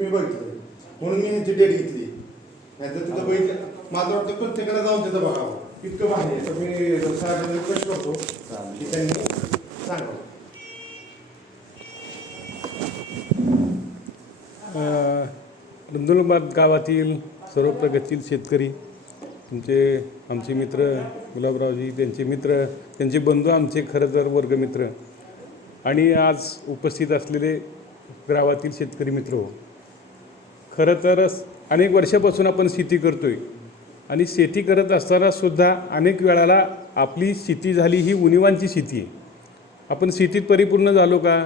मी बघितलं म्हणून मी ह्यांची डेट घेतली. नाहीतर तिथं बघितलं माझं वाटतं प्रत्येकाला जाऊन तिथं बघावं इतकं भारी आहे. तर मी साहेबांना रिक्वेस्ट करतो की त्यांनी सांगावं. रंदुलबाद गावातील सर्व प्रगतशील शेतकरी, आमचे मित्र गुलाबरावजी, त्यांचे मित्र, त्यांचे बंधू, आमचे खरं तर वर्गमित्र आणि आज उपस्थित असलेले गावातील शेतकरी मित्र हो. खरं तर अनेक वर्षापासून आपण शेती करतो आहे आणि शेती करत असतानासुद्धा अनेक वेळाला आपली शेती झाली ही उणिवांची शेती आहे. आपण शेतीत परिपूर्ण झालो का,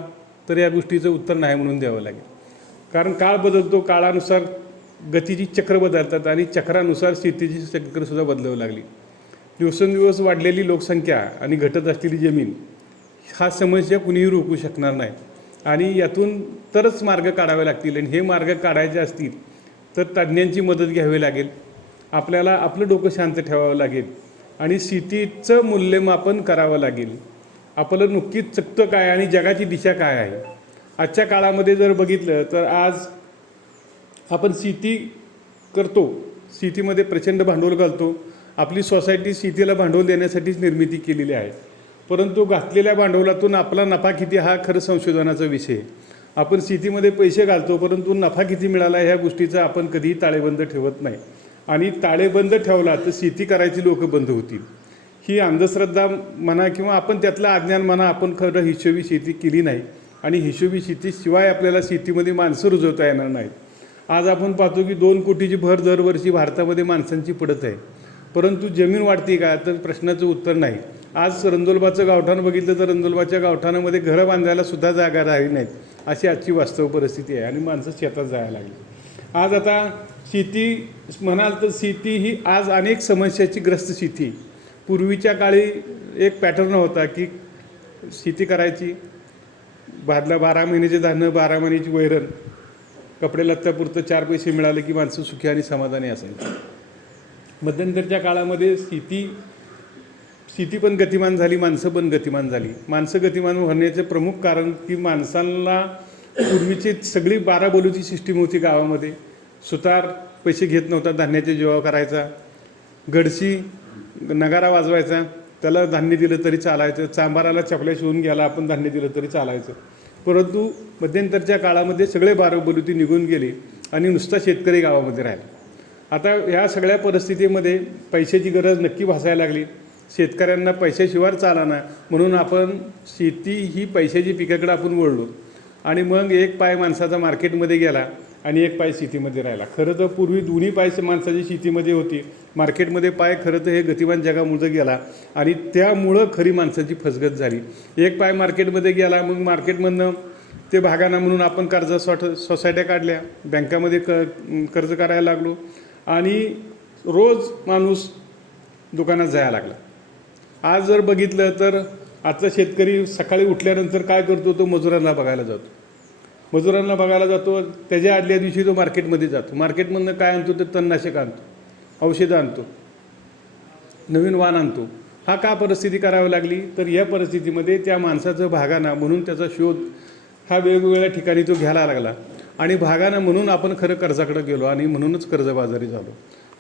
तर या गोष्टीचं उत्तर नाही म्हणून द्यावं लागेल. कारण काळ बदलतो, काळानुसार गतीची चक्र बदलतात आणि चक्रानुसार शेतीची चक्रसुद्धा बदलावं लागली. दिवसेंदिवस वाढलेली लोकसंख्या आणि घटत असलेली जमीन हा समस्या कुणीही रोखू शकणार नाही आणि यातून तरच मार्ग काढावे लागतील. आणि हे मार्ग काढायचे असतील तर तज्ज्ञांची मदत घ्यावी लागेल. आपल्याला आपलं डोकं शांत ठेवावं लागेल आणि शेतीचं मूल्यमापन करावं लागेल. आपलं नक्कीच चुकतं काय आणि जगाची दिशा काय आहे. आजच्या काळामध्ये जर बघितलं तर आज आपण शेती करतो, शेतीमध्ये प्रचंड भांडवल घालतो. आपली सोसायटी शेतीला भांडवल देण्यासाठीच निर्मिती केलेली आहे. परंतु घातलेल्या भांडवलातून आपला नफा किती हा खरं संशोधनाचा विषय आहे. आपण शेतीमध्ये पैसे घालतो परंतु नफा किती मिळाला ह्या गोष्टीचा आपण कधीही ताळेबंद ठेवत नाही. आणि ताळेबंद ठेवला तर शेती करायची लोक बंद होतील. ही अंधश्रद्धा म्हणा किंवा आपण त्यातलं अज्ञान म्हणा, आपण खरं हिशोबी शेती केली नाही आणि हिशोबी शेतीशिवाय आपल्याला शेतीमध्ये माणसं रुजवता येणार नाहीत. आज आपण पाहतो की 2 कोटीची भर दरवर्षी भारतामध्ये माणसांची पडत आहे, परंतु जमीन वाढते का, तर प्रश्नाचं उत्तर नाही. आज रंदोलबाचं गावठाण बघितलं तर रंदोलबाच्या गावठाणामध्ये घरं बांधायला सुद्धा जागा राहिली नाहीत, अशी आजची वास्तव परिस्थिती आहे आणि माणसं शेतात जायला लागली. आज आता शेती म्हणाल तर शेती ही आज अनेक समस्याची ग्रस्त शेती. पूर्वीच्या काळी एक पॅटर्न होता की शेती करायची, 12 महिन्याचे धान्य, 12 महिन्याची वैरण, कपडे लत्त्यापुरतं 4 पैसे मिळाले की माणसं सुखी आणि समाधानी असायची. मध्यंतरच्या काळामध्ये शेती पण गतिमान झाली, माणसं पण गतिमान झाली. माणसं गतिमान होण्याचे प्रमुख कारण की माणसांना पूर्वीची सगळी 12 बोलूची सिस्टीम होती गावामध्ये. सुतार पैसे घेत नव्हता, धान्याचे जेव्हा करायचा, गडशी नगारा वाजवायचा, त्याला धान्य दिलं तरी चालायचं, चांबाराला चपल्या शिवून गेला आपण धान्य दिलं तरी चालायचं. परंतु मध्यंतरच्या काळामध्ये सगळे 12 बोलूती निघून गेले आणि नुसता शेतकरी गावामध्ये राहिला. आता ह्या सगळ्या परिस्थितीमध्ये पैशाची गरज नक्की भासायला लागली. शेतकऱ्यांना पैशाशिवाय चालना, म्हणून आपण शेती ही पैशाची पिकाकडे आपण वळलो आणि मग एक पाय माणसाचा मार्केटमध्ये गेला आणि एक पाय शेतीमध्ये राहिला. खरं तर पूर्वी दोन्ही पाय माणसाची शेतीमध्ये होती, मार्केटमध्ये पाय खरं तर हे गतिमान जगामुळे गेला आणि त्यामुळं खरी माणसाची फसगत झाली. एक पाय मार्केटमध्ये गेला, मग मार्केटमधनं ते भागाना म्हणून आपण सोसायट्या काढल्या, बँकामध्ये कर्ज करायला लागलो आणि रोज माणूस दुकानात जायला लागला. आज जर बघितलं तर आजचा शेतकरी सकाळी उठल्यानंतर काय करतो, तो मजुरांना बघायला जातो. त्याच्या आदल्या दिवशी तो मार्केटमध्ये जातो. मार्केटमधनं काय आणतो, तर तणनाशक आणतो, औषधं आणतो, नवीन वाण आणतो. हा का परिस्थिती करावी लागली, तर या परिस्थितीमध्ये त्या माणसाचं भागाना म्हणून त्याचा शोध हा वेगवेगळ्या ठिकाणी तो घ्यायला लागला आणि भागाना म्हणून आपण खरं कर्जाकडे गेलो आणि म्हणूनच कर्जबाजारी झालो.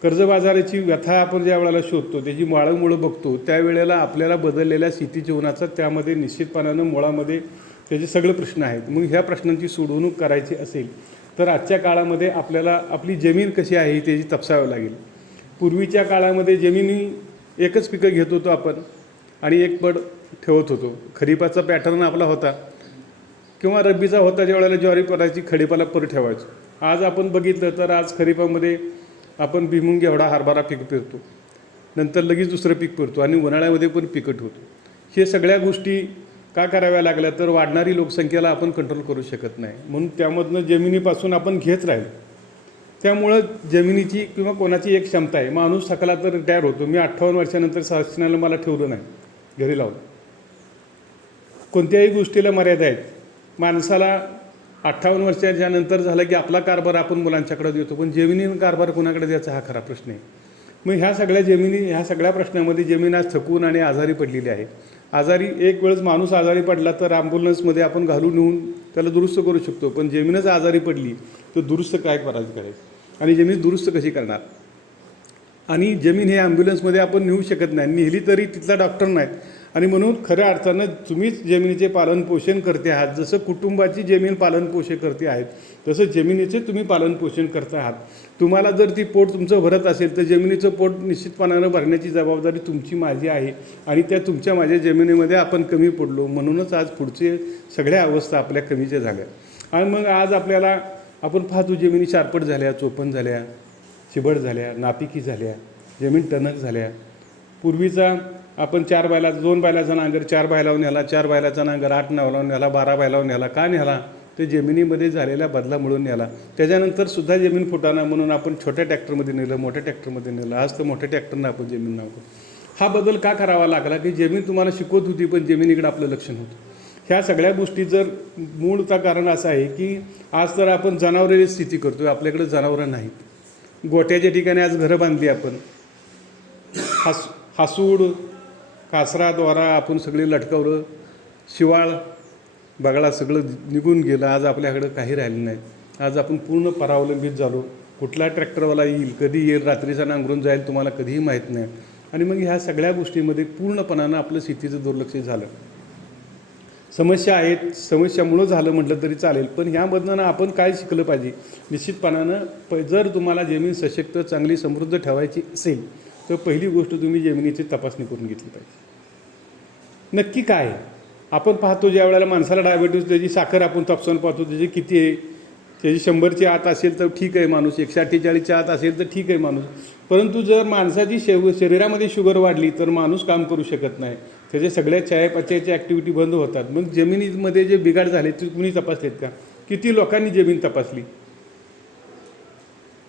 कर्जबाजाराची व्यथा आपण ज्या वेळेला शोधतो, त्याची मुळं बघतो, त्यावेळेला आपल्याला बदललेल्या शेती जीवनाचा त्यामध्ये निश्चितपणानं मुळामध्ये त्याचे सगळे प्रश्न आहेत. मग ह्या प्रश्नांची सोडवणूक करायची असेल तर आजच्या काळामध्ये आपल्याला आपली जमीन कशी आहे त्याची तपासावं लागेल. पूर्वीच्या काळामध्ये जमिनी एकच पिकं घेत होतो आपण आणि एक पड ठेवत होतो. खरीपाचा पॅटर्न आपला होता किंवा रब्बीचा होता, ज्या वेळेला ज्वारी करायची खरीपाला पर ठेवायचो. आज आपण बघितलं तर आज खरीपामध्ये आपण भुईमुग, घेवडा, हरभरा पीक पेरतो, नंतर लगेच दुसरं पीक पेरतो आणि उन्हाळ्यामध्ये पण पिकं ठेवतो. हे सगळ्या गोष्टी का कराव्या लागल्या, तर वाढणारी लोकसंख्येला आपण कंट्रोल करू शकत नाही, म्हणून त्यामधनं जमिनीपासून आपण घेत राहिलो. त्यामुळं जमिनीची किंवा कोणाची एक क्षमता आहे, माणूस थकला तर रिटायर होतो. मी 58 वर्षानंतर शासनाला मला ठेवलं नाही, घरी लावलं. कोणत्याही गोष्टीला मर्यादा आहेत. माणसाला 58 वर्षाच्या नंतर झालं की आपला कारभार आपण मुलांच्याकडे देतो, पण जमिनी कारभार कोणाकडे द्यायचा हा खरा प्रश्न आहे. मग ह्या सगळ्या प्रश्नामध्ये जमीन आज थकून आणि आजारी पडलेली आहे. एक वेळेस माणूस आजारी पडला तर ॲम्ब्युलन्समध्ये आपण घालून नेऊन त्याला दुरुस्त करू शकतो, पण जमीनच आजारी पडली तर दुरुस्त काय करायचं आणि जमीन दुरुस्त कशी करणार. आणि जमीन हे ॲम्ब्युलन्समध्ये आपण नेऊ शकत नाही, नेली तरी तिथला डॉक्टर नाही. आणि म्हणून खऱ्या अर्थानं तुम्हीच जमिनीचे पालनपोषण करते आहात. जसं कुटुंबाची जमीन पालनपोषण करते आहेत तसं जमिनीचे तुम्ही पालनपोषण करता आहात. तुम्हाला जर ती पोट तुमचं भरत असेल तर जमिनीचं पोट निश्चितपणानं भरण्याची जबाबदारी तुमची माझी आहे. आणि त्या तुमच्या माझ्या जमिनीमध्ये आपण कमी पडलो म्हणूनच आज पुढचे सगळ्या अवस्था आपल्या कमीच्या झाल्या. आणि मग आज आपल्याला आपण पाहतो जमिनी शारपट झाल्या, चोपण झाल्या, चिबड झाल्या, नापिकी झाल्या, जमीन टणक झाल्या. पूर्वीचा आपण 4 बैला 2 बैलाचा नांगर 4 बैलावर न्याला, 4 बैलाचा नांगर 8 बैलावर न्याला, 12 बैलावर न्याला. का न्याला? ते जमिनीमध्ये झालेल्या बदलामुळे न्याला. त्याच्यानंतर सुद्धा जमीन फुटाना म्हणून आपण छोट्या ट्रॅक्टरमध्ये नेलं, मोठ्या ट्रॅक्टरमध्ये नेलं. आज तर मोठ्या ट्रॅक्टरनं आपण जमीन नावतो. हा बदल का करावा लागला की जमीन तुम्हाला शिकवत होती पण जमिनीकडे आपलं लक्ष नव्हतं. ह्या सगळ्या गोष्टी जर मूळचं कारण असं आहे की आज तर आपण जनावरांची स्थिती करतो, आपल्याकडे जनावरं नाहीत. गोट्याच्या ठिकाणी आज घरं बांधली आपण. हासूड कासराद्वारा आपण सगळे लटकवलं, शिवाळ बगळा सगळं निघून गेलं. आज आपल्याकडं काही राहिलं नाही. आज आपण पूर्ण परावलंबित झालो. कुठला ट्रॅक्टरवाला येईल, कधी येईल, रात्रीचा नांगरून जाईल तुम्हाला कधीही माहीत नाही. आणि मग ह्या सगळ्या गोष्टीमध्ये पूर्णपणानं आपलं शेतीचं दुर्लक्ष झालं. समस्या आहेत, समस्यामुळं झालं म्हटलं तरी चालेल, पण ह्यामधनं आपण काय शिकलं पाहिजे. निश्चितपणानं जर तुम्हाला जमीन सशक्त चांगली समृद्ध ठेवायची असेल तर पहिली गोष्ट तुम्ही जमिनीची तपासणी करून घेतली पाहिजे. नक्की काय आपण पाहतो ज्या वेळेला माणसाला डायबिटीज त्याची साखर आपण तपासून पाहतो त्याची किती आहे. त्याची 100च्या आत असेल तर ठीक आहे माणूस, 148च्या आत असेल तर ठीक आहे माणूस. परंतु जर माणसाची शरीरामध्ये शुगर वाढली तर माणूस काम करू शकत नाही. त्याच्या सगळ्या चयापचयाच्या ॲक्टिव्हिटी बंद होतात. मग जमिनीमध्ये जे बिघाड झाले ते कुणी तपासलेत का? किती लोकांनी जमीन तपासली?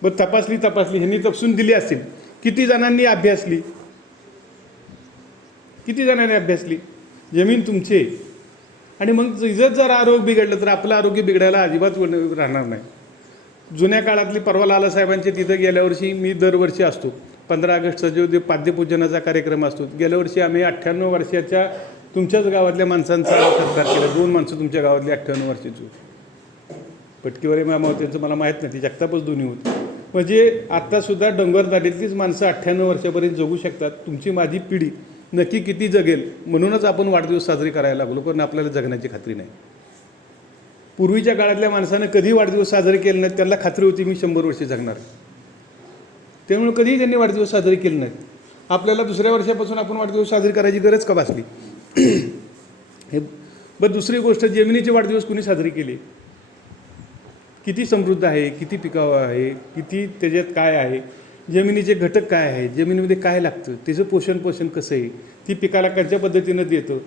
बरं तपासली ह्यांनी तपासून दिली असेल. किती जणांनी अभ्यासली? जमीन तुमची आहे. आणि मग जर आरोग्य बिघडलं तर आपलं आरोग्य बिघडायला अजिबात राहणार नाही. जुन्या काळातली परवा लालासाहेबांच्या तिथं गेल्या वर्षी मी दरवर्षी असतो. 15 ऑगस्टचा जो पाद्यपूजनाचा कार्यक्रम असतो. गेल्या वर्षी आम्ही 98 वर्षाच्या तुमच्याच गावातल्या माणसांचा सत्कार केला. 2 माणसं तुमच्या गावातली 98 वर्षाची. पटकीवरे मामा त्यांचं मला माहीत नाही, ती जगतापच दोन्ही होती. म्हणजे आत्तासुद्धा डोंगरदारीतलीच माणसं 98 वर्षापर्यंत जगू शकतात. तुमची माझी पिढी नक्की किती जगेल म्हणूनच आपण वाढदिवस साजरे करायला लागलो, पण आपल्याला जगण्याची खात्री नाही. पूर्वीच्या काळातल्या माणसानं कधी वाढदिवस साजरे केले नाहीत, त्यांना खात्री होती मी 100 वर्षे जगणार. त्यामुळे कधीही त्यांनी वाढदिवस साजरे केले नाहीत. आपल्याला दुसऱ्या वर्षापासून आपण वाढदिवस साजरे करायची गरज का भासली? हे बरं. दुसरी गोष्ट, जमिनीचे वाढदिवस कुणी साजरे केले? किती समृद्ध आहे, किती पिकाऊ आहे, किती त्याच्यात काय आहे, जमिनीचे घटक काय आहे, जमिनीमध्ये काय लागतं, त्याचं पोषण कसं आहे, ती पिकाला कशा पद्धतीनं देतं,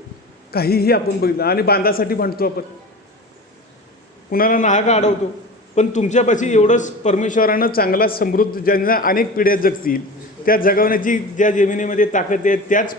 काहीही आपण बघितलं. आणि बांधासाठी भांडतो आपण, कुणाला नाहक अडवतो. पण तुमच्यापाशी एवढंच परमेश्वरानं चांगला समृद्ध ज्यांना अनेक पिढ्या जगतील त्या जगवण्याची ज्या जमिनीमध्ये ताकद आहे त्याच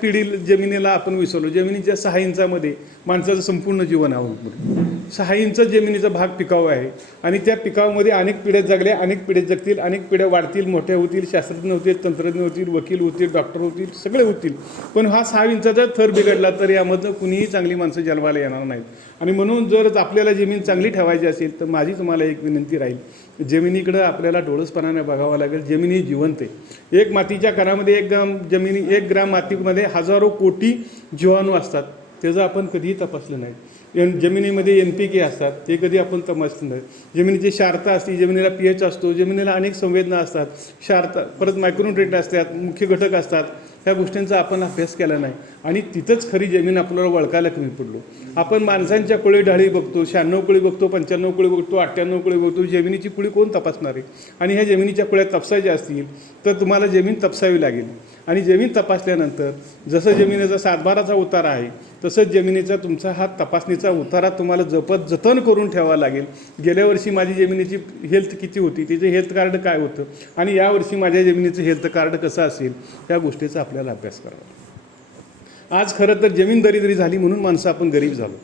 जमिनीला आपण विसरलो. जमिनीच्या 6 इंचामध्ये माणसाचं संपूर्ण जीवन आहे. 6 इंच जमिनीचा भाग पिकाऊ आहे आणि त्या पिकाऊमध्ये अनेक पिढ्या जगल्या, अनेक पिढ्या जगतील, अनेक पिढ्या वाढतील, मोठ्या होतील, शास्त्रज्ञ होतील, तंत्रज्ञ होतील, वकील होतील, डॉक्टर होतील, सगळे होतील. पण हा 6 इंचाचा थर बिघडला तर यामधनं कुणीही चांगली माणसं जन्माला येणार नाहीत. आणि म्हणून जर आपल्याला जमीन चांगली ठेवायची असेल तर माझी तुम्हाला एक विनंती राहील, जमिनीकडं आपल्याला डोळसपणाने बघावं लागेल. जमीन ही जिवंत आहे. एक मातीच्या कणामध्ये 1 ग्राम मातीमध्ये हजारो कोटी जीवाणू असतात, त्याचं आपण कधीही तपासलं नाही. जमिनीमध्ये NPK असतात, ते कधी आपण तपासलं नाही. जमिनीची क्षारता असते, जमिनीला pH असतो, जमिनीला अनेक संवेदना असतात, क्षारता, परत मायक्रोन्युट्रिएंट असतात, मुख्य घटक असतात. ह्या गोष्टींचा आपण अभ्यास केला नाही आणि तिथंच खरी जमीन आपल्याला वळखायला कमी पडलो. आपण माणसांच्या कुळी ढाळी बघतो, 96 कुळी बघतो, 95 कुळी बघतो, 98 कुळी बघतो. जमिनीची कुळी कोण तपासणार आहे? आणि ह्या जमिनीच्या कुळ्या तपासायच्या असतील तर तुम्हाला जमीन तपासावी लागेल. आणि जमीन तपासल्यानंतर जसं जमिनीचा 7/12चा उतारा आहे तसंच जमिनीचा तुमचा हा तपासणीचा उतारा तुम्हाला जतन करून ठेवावा लागेल. गेल्या वर्षी माझी जमिनीची हेल्थ किती होती, तिचं हेल्थ कार्ड काय होतं आणि यावर्षी माझ्या जमिनीचं हेल्थ कार्ड कसं असेल, या गोष्टीचा आपल्याला अभ्यास करावा. आज खरं तर जमीन दरिद्री झाली म्हणून माणसं आपण गरीब झालो.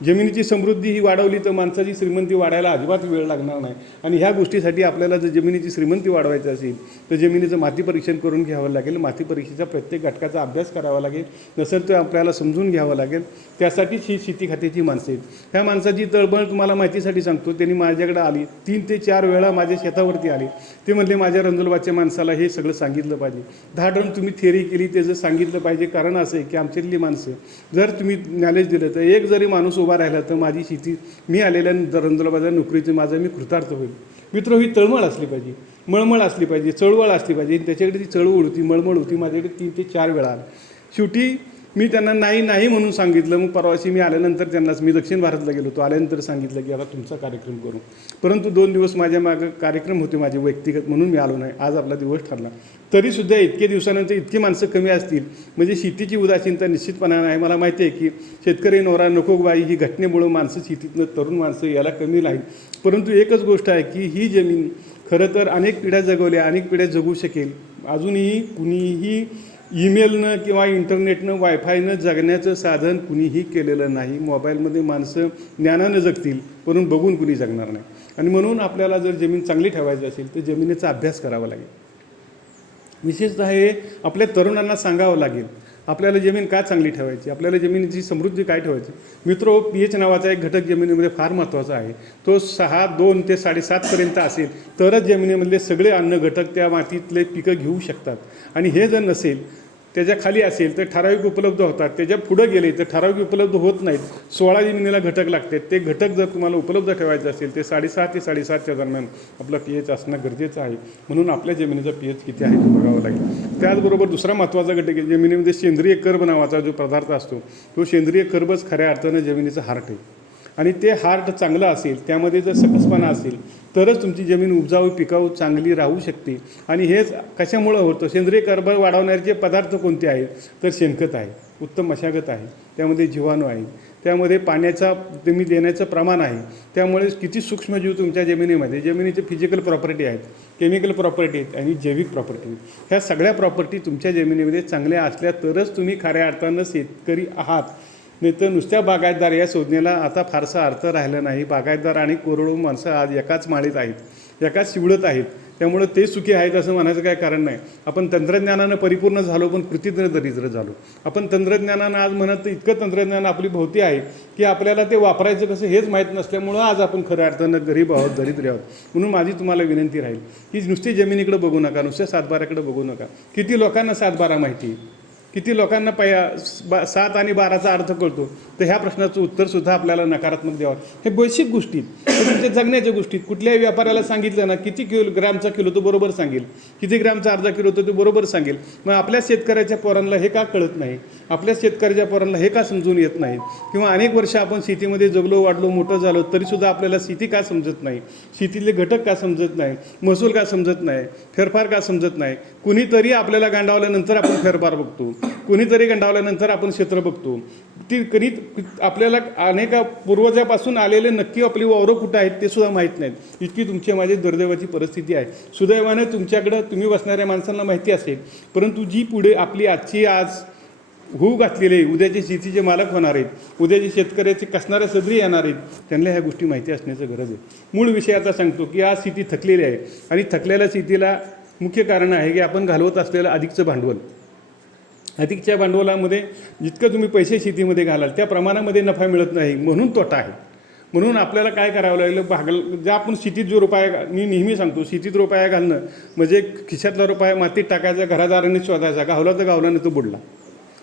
जमिनीची समृद्धी ही वाढवली तर माणसाची श्रीमंती वाढायला अजिबात वेळ लागणार नाही. आणि ह्या गोष्टीसाठी आपल्याला जर जमिनीची श्रीमंती वाढवायची असेल तर जमिनीचं माती परीक्षण करून घ्यावं लागेल. माती परीक्षेचा प्रत्येक घटकाचा अभ्यास करावा लागेल. नसेल तर आपल्याला समजून घ्यावं लागेल. त्यासाठीच ही शेती खात्याची माणसं आहेत. ह्या माणसाची तळमळ तुम्हाला माहितीसाठी सांगतो. त्यांनी माझ्याकडे आली 3 ते 4 वेळा माझ्या शेतावरती आली. ते म्हणले माझ्या रंजोलबाच्या माणसाला हे सगळं सांगितलं पाहिजे. 10 टर्म तुम्ही थेअरी केली त्याचं सांगितलं पाहिजे. कारण असं आहे की आमच्यातली माणसं जर तुम्ही नॉलेज दिलं तर एक जरी माणूस उभा राहिला तर माझी शेती मी आलेल्या रंजोलबाच्या नोकरीचं माझं मी कृतार्थ होईल. मित्र ही तळमळ असली पाहिजे, मळमळ असली पाहिजे, चळवळ असली पाहिजे. त्याच्याकडे ती चळवळ होती, मळमळ होती. माझ्याकडे 3 ते 4 वेळा आला. शेवटी मी त्यांना नाही म्हणून सांगितलं. मग परवाशी मी आल्यानंतर त्यांनाच मी दक्षिण भारतला गेलो होतो. आल्यानंतर सांगितलं की आता तुमचा कार्यक्रम करू. परंतु 2 दिवस माझ्या मागं कार्यक्रम होते माझे व्यक्तिगत, म्हणून मी आलो नाही. आज आपला दिवस ठरला. तरीसुद्धा इतके दिवसानंतर इतकी माणसं कमी असतील म्हणजे शेतीची उदासीनता निश्चितपणाने आहे. मला माहिती आहे की शेतकरी नवरा नको बाई ही घटनेमुळं माणसं शेतीतनं तरुण माणसं याला कमी राहील. परंतु एकच गोष्ट आहे की ही जमीन खरं तर अनेक पिढ्या जगवल्या, अनेक पिढ्या जगू शकेल. अजूनही कुणीही ईमेलनं किंवा इंटरनेटनं वायफायनं जगण्याचं साधन कुणीही केलेलं नाही. मोबाईलमध्ये माणसं ज्ञानानं जगतील पण बघून कुणी जगणार नाही. आणि म्हणून आपल्याला जर जमीन चांगली ठेवायची असेल तर जमिनीचा अभ्यास करावा लागेल. विशेषतः हे आपल्या तरुणांना सांगावं लागेल. आपल्याला जमीन का चांगली ठेवायची, आपल्याला जमिनीची समृद्धी काय ठेवायची. मित्रो, pH नावाचा एक घटक जमिनीमध्ये फार महत्त्वाचा आहे. तो 2 ते 7.5पर्यंत असेल तरच जमिनीमधले सगळे अन्न घटक त्या मातीतले पिकं घेऊ शकतात. आणि हे जर नसेल, त्याच्या खाली असेल तर ठराविक उपलब्ध होतात. त्याच्या पुढं गेले तर ठराविक उपलब्ध होत नाहीत. 16 जमिनीला घटक लागतात. ते घटक जर तुम्हाला उपलब्ध ठेवायचे असेल ते 6.5 ते 7.5च्या दरम्यान आपला pH असणं गरजेचं आहे. म्हणून आपल्या जमिनीचा pH किती आहे तो बघावा लागेल. त्याचबरोबर दुसरा महत्त्वाचा घटक आहे जमिनीमध्ये सेंद्रिय कर्ब नावाचा जो पदार्थ असतो तो सेंद्रिय कर्बच खऱ्या अर्थानं जमिनीचं हार्ट आहे. आणि ते हार्ट चांगलं असेल, त्यामध्ये जर सकसपणा असेल तरच तुमची जमीन उपजाऊ पिकाऊ चांगली राहू शकते. आणि हेच कशामुळं होतं, सेंद्रिय कर्ब वाढवणारे पदार्थ कोणते आहेत तर शेणखत आहे, उत्तम मशागत आहे, त्यामध्ये जीवाणू आहे, त्यामध्ये पाण्याचा तुम्ही देण्याचं प्रमाण आहे. त्यामुळे किती सूक्ष्मजीव तुमच्या जमिनीमध्ये, जमिनीचे फिजिकल प्रॉपर्टी आहेत, केमिकल प्रॉपर्टी आहेत आणि जैविक प्रॉपर्टी आहेत. ह्या सगळ्या प्रॉपर्टी तुमच्या जमिनीमध्ये चांगल्या असल्या तरच तुम्ही खऱ्या अर्थानं शेतकरी आहात. नाही तर नुसत्या बागायतदार या संज्ञेला आता फारसा अर्थ राहिला नाही. बागायतदार आणि कोरडू माणसं आज एकाच माळीत आहेत, एकाच शिवडत आहेत. त्यामुळं ते सुखी आहेत असं म्हणायचं काय कारण नाही. आपण तंत्रज्ञानानं परिपूर्ण झालो पण कृतीनं दरिद्र झालो. आपण तंत्रज्ञानानं आज म्हणत इतकं तंत्रज्ञान आपली भोवती आहे की आपल्याला ते वापरायचं कसं हेच माहीत नसल्यामुळं आज आपण खऱ्या अर्थानं गरीब आहोत, दरिद्र आहोत. म्हणून माझी तुम्हाला विनंती राहील की नुसती जमिनीकडे बघू नका, नुसत्या सातबाराकडे बघू नका. किती लोकांना सातबारा माहिती आहे, किती लोकांना 7 आणि 12चा अर्थ कळतो. तर ह्या प्रश्नाचं उत्तरसुद्धा आपल्याला नकारात्मक द्यावं. हे बेसिक गोष्टीत, तुमच्या जगण्याच्या गोष्टीत कुठल्याही व्यापाऱ्याला सांगितलं ना किती ग्रामचा किलो तो बरोबर सांगेल, किती ग्रामचा अर्धा किलो तो बरोबर सांगेल. मग आपल्या शेतकऱ्याच्या पोरांना हे का कळत नाही, आपल्या शेतकऱ्याच्या पोरांना हे का समजून येत नाही. किंवा अनेक वर्ष आपण शेतीमध्ये जगलो, वाढलो, मोठं झालो तरीसुद्धा आपल्याला शेती का समजत नाही, शेतीतले घटक का समजत नाही, महसूल का समजत नाही, फेरफार का समजत नाही. कुणीतरी आपल्याला गांडावल्यानंतर आपण फेरफार बघतो, कुणीतरी गंडावल्यानंतर आपण क्षेत्र बघतो. ती करीत आपल्याला अनेक पूर्वजापासून आलेले नक्की आपली वावरं कुठं आहेत ते सुद्धा माहीत नाहीत. इतकी तुमची माझी दुर्दैवाची परिस्थिती आहे. सुदैवाने तुमच्याकडं तुम्ही बसणाऱ्या माणसांना माहिती असेल, परंतु जी पुढे आपली आज होऊ घातलेले उद्याचे शेतीचे मालक होणार आहेत, उद्याचे शेतकऱ्याचे कसणाऱ्या सदरी येणार आहेत, त्यांना ह्या गोष्टी माहिती असण्याचं गरज आहे. मूळ विषय आता सांगतो की आज शेती थकलेली आहे आणि थकलेल्या शेतीला मुख्य कारण आहे की आपण घालवत असलेलं अधिकचं भांडवल. अधिकच्या भांडवलामध्ये जितकं तुम्ही पैसे शेतीमध्ये घालाल त्या प्रमाणामध्ये नफा मिळत नाही, म्हणून तोटा आहे. म्हणून आपल्याला काय करावं लागलं, ज्या आपण शेतीत जो रुपया, मी नेहमी सांगतो शेतीत रुपया घालणं म्हणजे खिशातला रुपया मातीत टाकायचा, घरादारांनी शोधायचा, गावला तर गावला नाही तो बुडला.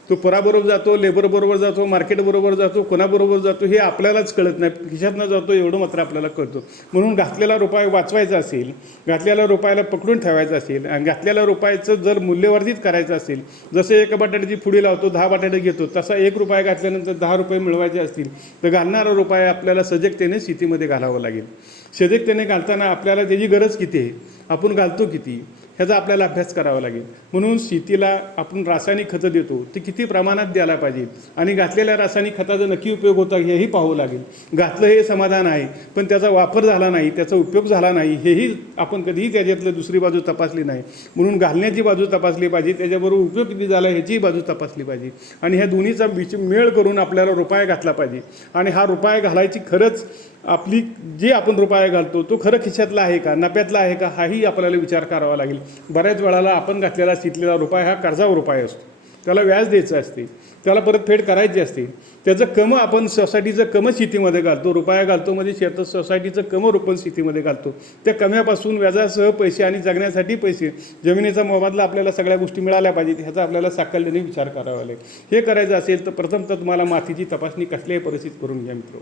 तो पराबरोबर जातो, लेबरबरोबर जातो, मार्केटबरोबर जातो, कोणाबरोबर जातो हे आपल्यालाच कळत नाही. खिशातनं जातो एवढं मात्र आपल्याला कळतं. म्हणून घातलेला रुपया वाचवायचा असेल, घातलेल्या रुपयाला पकडून ठेवायचा असेल आणि घातलेल्या रुपयाचं जर मूल्यवर्धित करायचं असेल, जसं एका बटाट्याची पुडी लावतो 10 बटाटे घेतो, तसा 1 रुपया घातल्यानंतर 10 रुपये मिळवायचे असतील तर घालणारा रुपया आपल्याला सजगतेने शेतीमध्ये घालावं लागेल. सजगतेने घालताना आपल्याला त्याची गरज किती आहे, आपण घालतो किती, ह्याचा आपल्याला अभ्यास करावा लागेल. म्हणून शेतीला आपण रासायनिक खतं देतो ते किती प्रमाणात द्यायला पाहिजे आणि घातलेल्या रासायनिक खताचा नक्की उपयोग होता हेही पाहावं लागेल. घातलं हे समाधान आहे, पण त्याचा वापर झाला नाही, त्याचा उपयोग झाला नाही, हेही आपण कधीही त्याच्यातलं दुसरी बाजू तपासली नाही. म्हणून घालण्याची बाजू तपासली पाहिजे, त्याच्याबरोबर उपयोग किती झाला ह्याचीही बाजू तपासली पाहिजे आणि ह्या दोन्हीचा मेळ करून आपल्याला रुपया घातला पाहिजे. आणि हा रुपया घालायची खरंच आपली जे आपण रुपया घालतो तो खरं खिशातला आहे का, नफ्यातला आहे का, हाही आपल्याला विचार करावा लागेल. बऱ्याच वेळाला आपण घातलेला शिकलेला रुपया हा कर्जावर रुपया असतो, त्याला व्याज द्यायचं असते, त्याला परतफेड करायची असते. त्याचं कमं आपण सोसायटीचं कमं शेतीमध्ये घालतो, रुपया घालतो म्हणजे शेतात सोसायटीचं कमं रोपण शेतीमध्ये घालतो. त्या कम्यापासून व्याजासह पैसे आणि जगण्यासाठी पैसे, जमिनीचा मोबदला आपल्याला सगळ्या गोष्टी मिळाल्या पाहिजेत ह्याचा आपल्याला साकल्याने विचार करावा लागेल. हे करायचं असेल तर प्रथम तर तुम्हाला मातीची तपासणी कसल्याही परिस्थितीत करून घ्या मित्र.